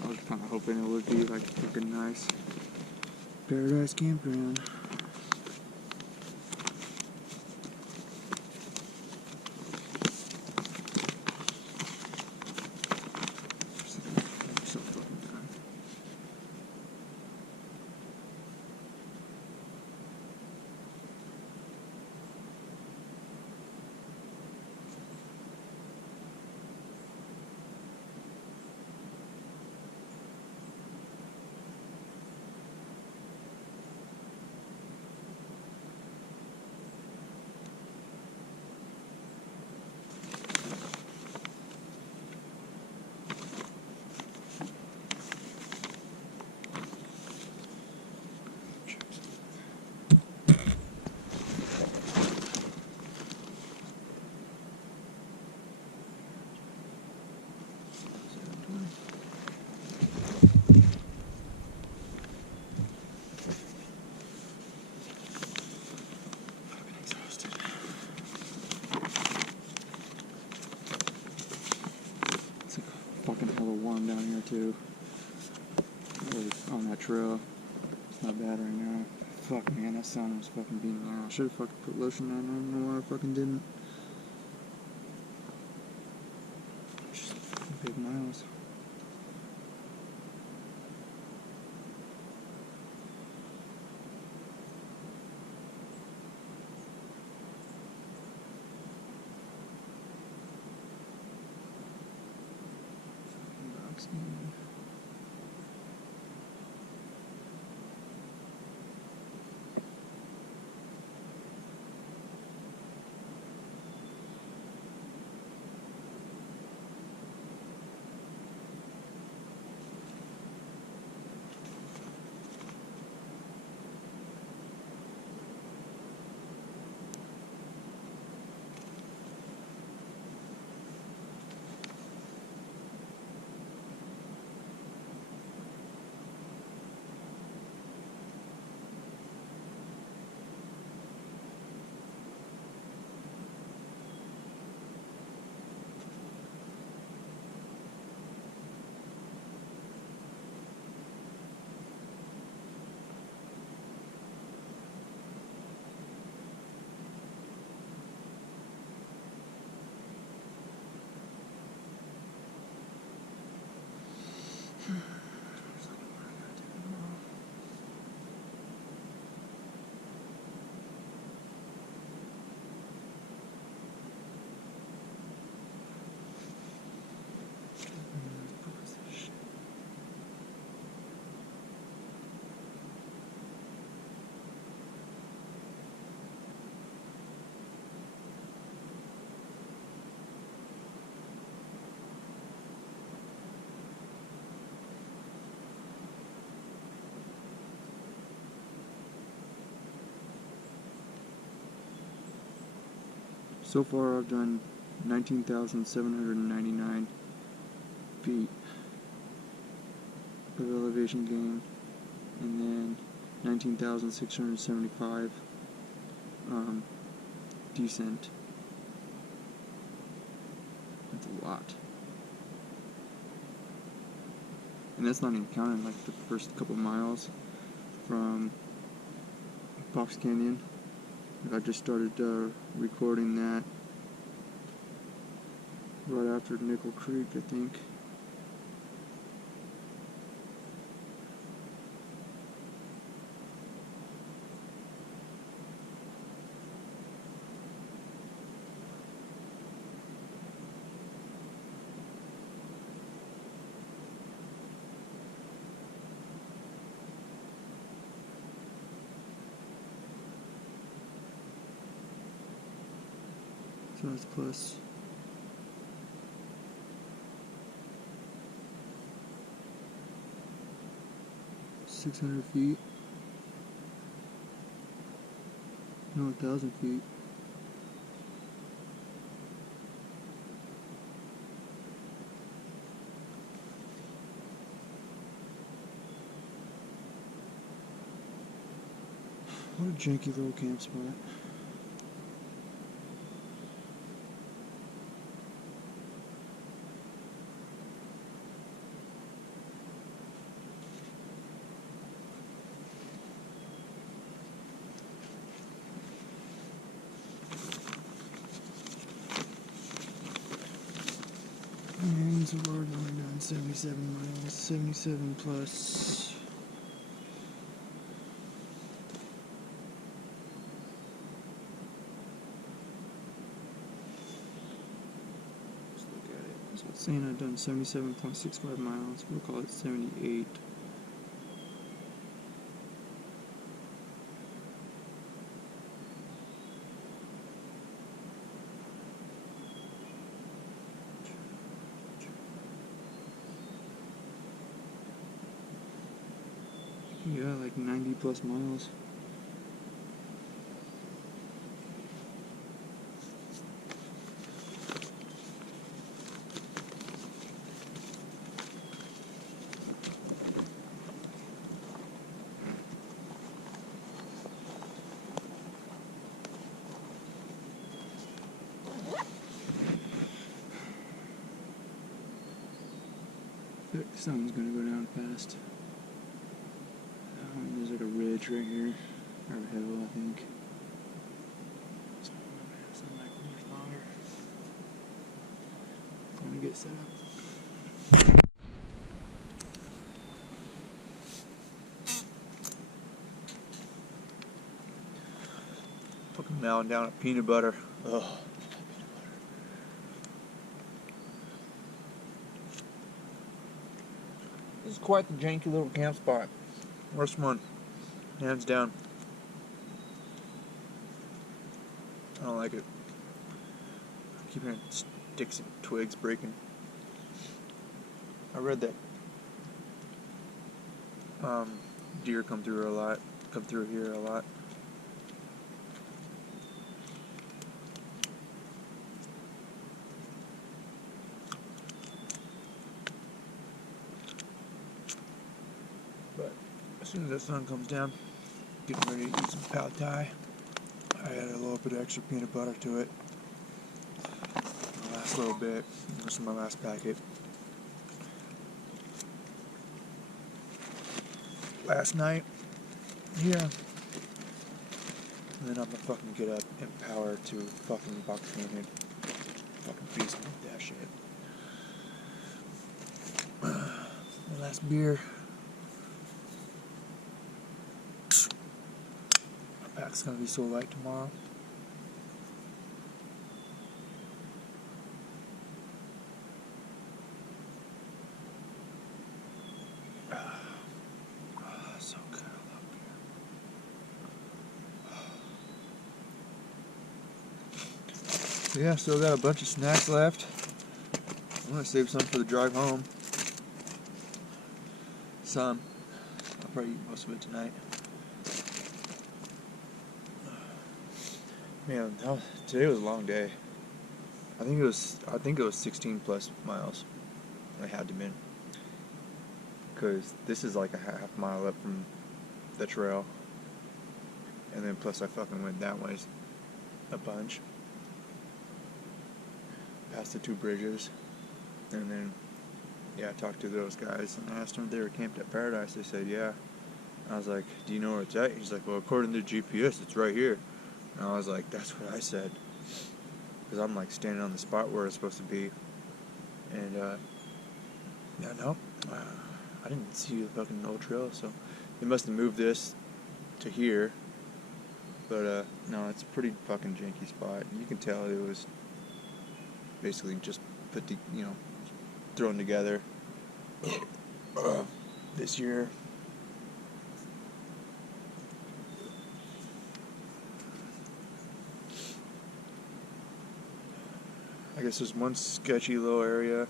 I was kind of hoping it would be like a fucking nice paradise campground. I'm so fucking done. too. Really on that trail. It's not bad right now. Fuck man, that sun was fucking beating me out. I should've fucking put lotion on. I don't know why I fucking didn't. Just fucking big miles. So far I've done 19,799 feet of elevation gain, and then 19,675 descent. That's a lot. And that's not even counting like the first couple miles from Fox Canyon. I just started recording that right after Nickel Creek, I think. So that's plus 600 feet. No, 1,000 feet. What a janky little camp spot. And so we're only done 77 miles, 77 plus. Let's look at it. So it's saying I've done 77.65 miles. We'll call it 78. Yeah, like 90 plus miles. like something's gonna go down fast. There's like a ridge right here, or a hill, I think. So I'm gonna have some like leaf fodder. I'm gonna get set up. Fucking mowing down at peanut butter. Ugh. This is quite the janky little camp spot. Worst one, hands down. I don't like it. I keep hearing sticks and twigs breaking. I read that deer come through here a lot. But as soon as that sun comes down, getting ready to eat some pad thai. I add a little bit of extra peanut butter to it. The last little bit. This is my last packet. Last night, yeah. And then I'm gonna fucking get up and power to fucking box painted. Fucking beast with that shit. My last beer. My back's gonna be so light tomorrow. So good, I love beer. Yeah, still got a bunch of snacks left. I'm gonna save some for the drive home. Some. I'll probably eat most of it tonight. Man, today was a long day. I think it was 16 plus miles. I had to been. Because this is like a half mile up from the trail. And then plus I fucking went that way a bunch. Past the two bridges. And then, yeah, I talked to those guys and asked them if they were camped at Paradise. They said, yeah. I was like, do you know where it's at? He's like, well, according to GPS, it's right here. And I was like, that's what I said. Because I'm like standing on the spot where it's supposed to be. And, yeah, no. I didn't see the fucking old trail, so they must have moved this to here. But, no, it's a pretty fucking janky spot. You can tell it was basically just thrown together this year. I guess there's one sketchy little area.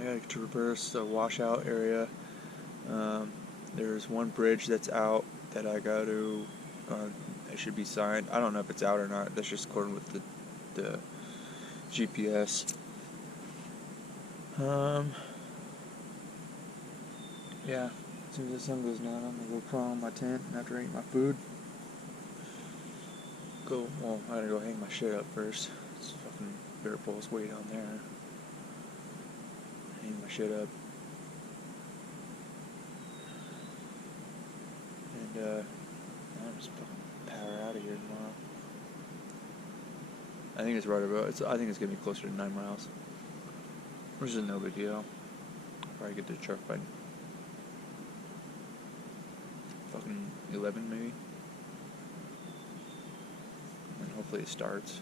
I gotta traverse the washout area. There's one bridge that's out that I got to. It should be signed. I don't know if it's out or not. That's just according with the GPS. Yeah. As soon as the sun goes down, I'm gonna go crawl in my tent and after I eat my food. I gotta go hang my shit up first. It's fucking bear poles way down there. Hang my shit up. And, I'm just fucking power out of here tomorrow. I think it's right about, I think it's gonna be closer to 9 miles. Which is no big deal. I'll probably get to the truck by fucking 11 maybe. And hopefully it starts.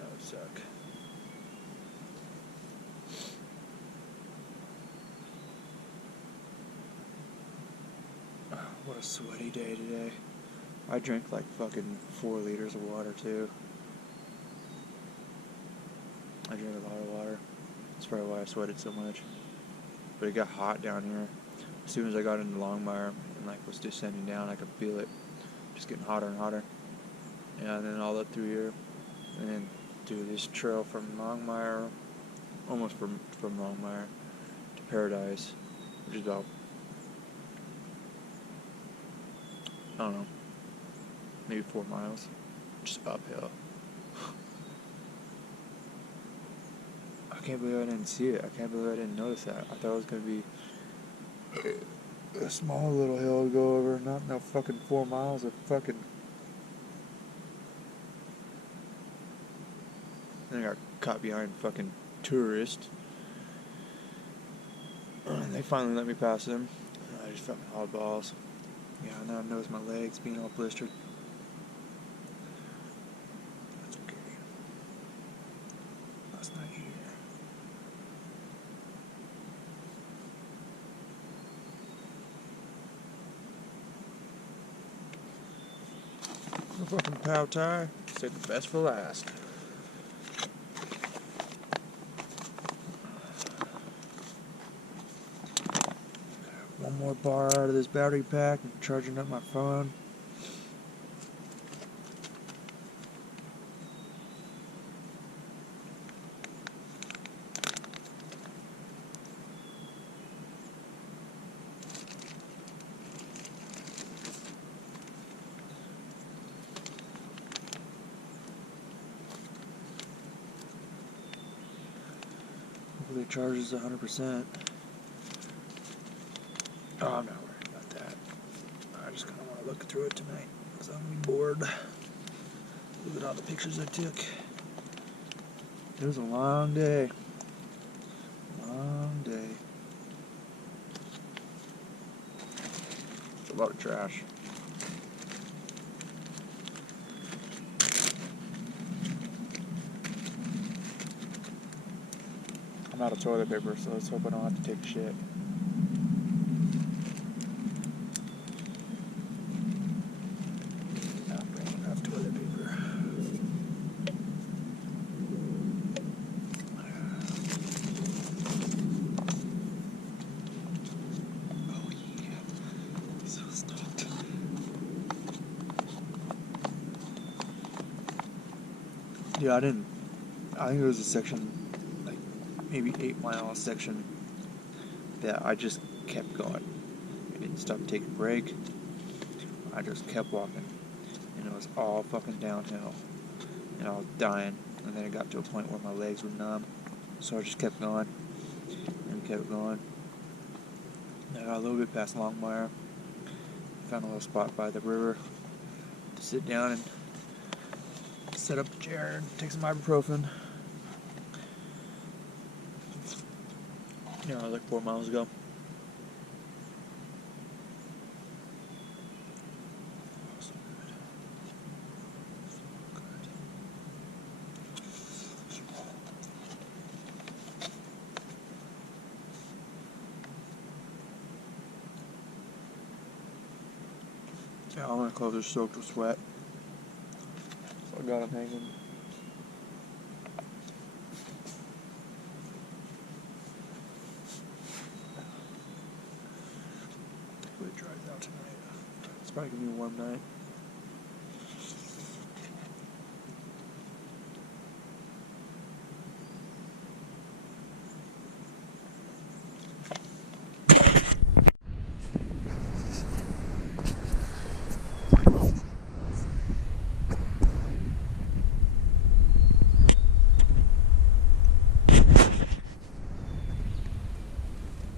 That would suck. What a sweaty day today. I drank like fucking 4 liters of water too. I drink a lot of water. That's probably why I sweated so much. But it got hot down here. As soon as I got into Longmire and like was descending down, I could feel it just getting hotter and hotter. Yeah, and then all up through here, and then do this trail from Longmire, almost from Longmire to Paradise, which is about, I don't know, maybe 4 miles, just uphill. I can't believe I didn't see it. I can't believe I didn't notice that. I thought it was gonna be a small little hill to go over, not no fucking 4 miles of fucking. Then I got caught behind fucking tourists. And they finally let me pass them. I just fucking hauled balls. Yeah, now I notice my legs being all blistered. That's okay. That's not here. The fucking pow tie. Save the best for last. One more bar out of this battery pack and charging up my phone. Hopefully it charges 100%. Oh, I'm not worried about that. I just kind of want to look through it tonight because I'm gonna be bored. Look at all the pictures I took. It was a long day. Long day. It's a lot of trash. I'm out of toilet paper, so let's hope I don't have to take a shit. Not bringing enough toilet paper. Oh yeah, so stoked. Yeah, I think it was a section, like maybe 8 mile section that I just kept going. I didn't stop to take a break. I just kept walking. And it was all fucking downhill. And I was dying. And then it got to a point where my legs were numb. So I just kept going. And kept going. And I got a little bit past Longmire. Found a little spot by the river to sit down and set up a chair and take some ibuprofen. You know, like 4 miles ago. Yeah, all my clothes are soaked with sweat. So I got them hanging. Hopefully it dries out tonight. It's probably gonna be a warm night.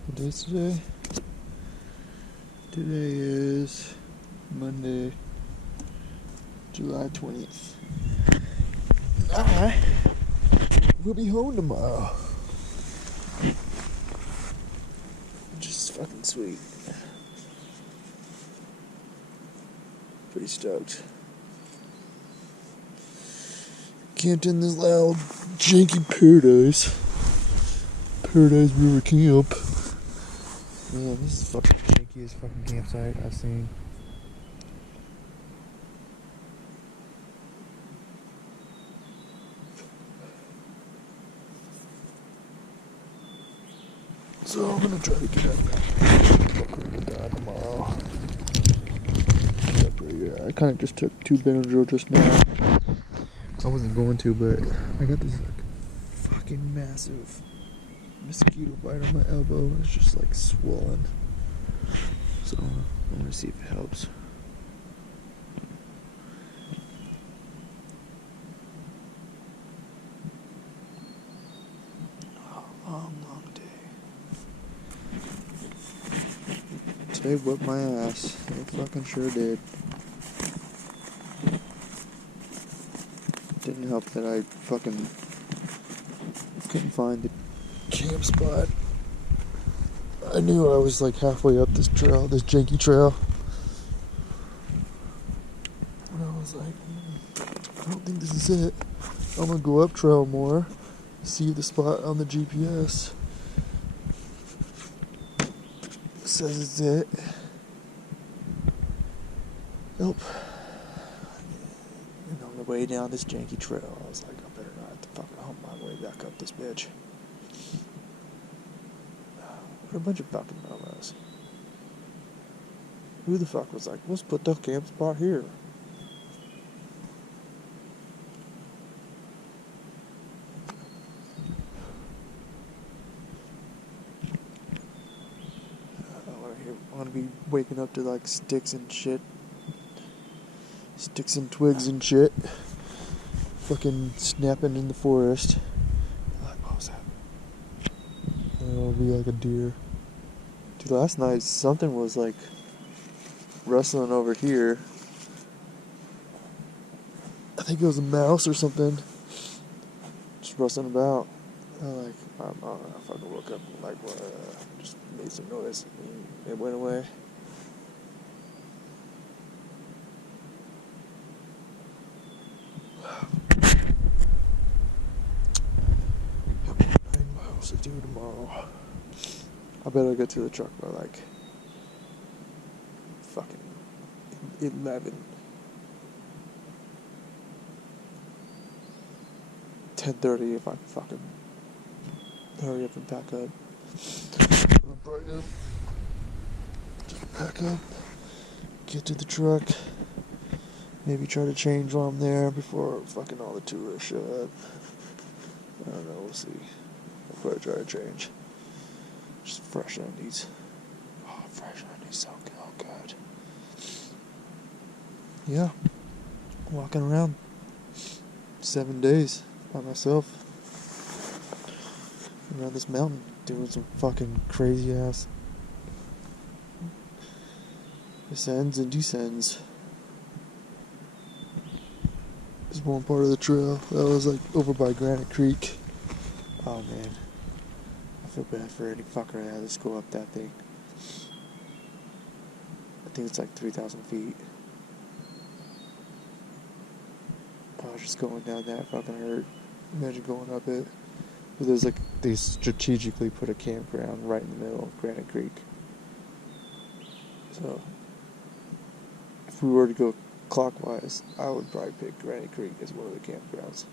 What day is today? Today is Monday, July 20th. I will be home tomorrow. Which is fucking sweet. Pretty stoked. Camped in this loud, janky Paradise River Camp. Man, this is fucking jankiest fucking campsite I've seen. So I'm gonna try to get up tomorrow. I kind of just took 2 Benadryl just now. I wasn't going to, but I got this like fucking massive mosquito bite on my elbow. It's just like swollen. So I'm gonna see if it helps. they whipped my ass. They fucking sure did. Didn't help that I fucking couldn't find the camp spot. I knew I was like halfway up this trail, this janky trail. And I was like, I don't think this is it. I'm gonna go up trail more, see the spot on the GPS. Says it's it. Nope. And on the way down this janky trail, I was like, I better not have to fucking hump my way back up this bitch. What a bunch of fucking dumbass. Who the fuck was like, let's put the camp spot here? I'm gonna be waking up to like sticks and shit. Sticks and twigs and shit. Fucking snapping in the forest. Like, what was that? And it'll be like a deer. Dude, last night something was like rustling over here. I think it was a mouse or something. Just rustling about. I don't know, I fucking woke up and like, just made some noise. And it went away. Got 9 miles to do tomorrow. I better get to the truck by like fucking 11. 10:30 if I fucking hurry up and pack up. I'll probably just pack up, get to the truck, maybe try to change while I'm there before fucking all the tourists show up. I don't know, we'll see. I'll probably try to change. Just fresh undies. Oh, fresh undies, so good. Oh, God. Yeah. Walking around 7 days by myself around this mountain doing some fucking crazy ass ascends and descends. There's one part of the trail that was like over by Granite Creek. Oh man, I feel bad for any fucker that had to go up that thing. I think it's like 3,000 feet. Oh, just going down that fucking hurt. Imagine going up it. But there's like, they strategically put a campground right in the middle of Granite Creek. So, if we were to go clockwise, I would probably pick Granite Creek as one of the campgrounds.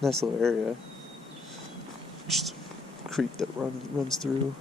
Nice little area. Just a creek that runs through.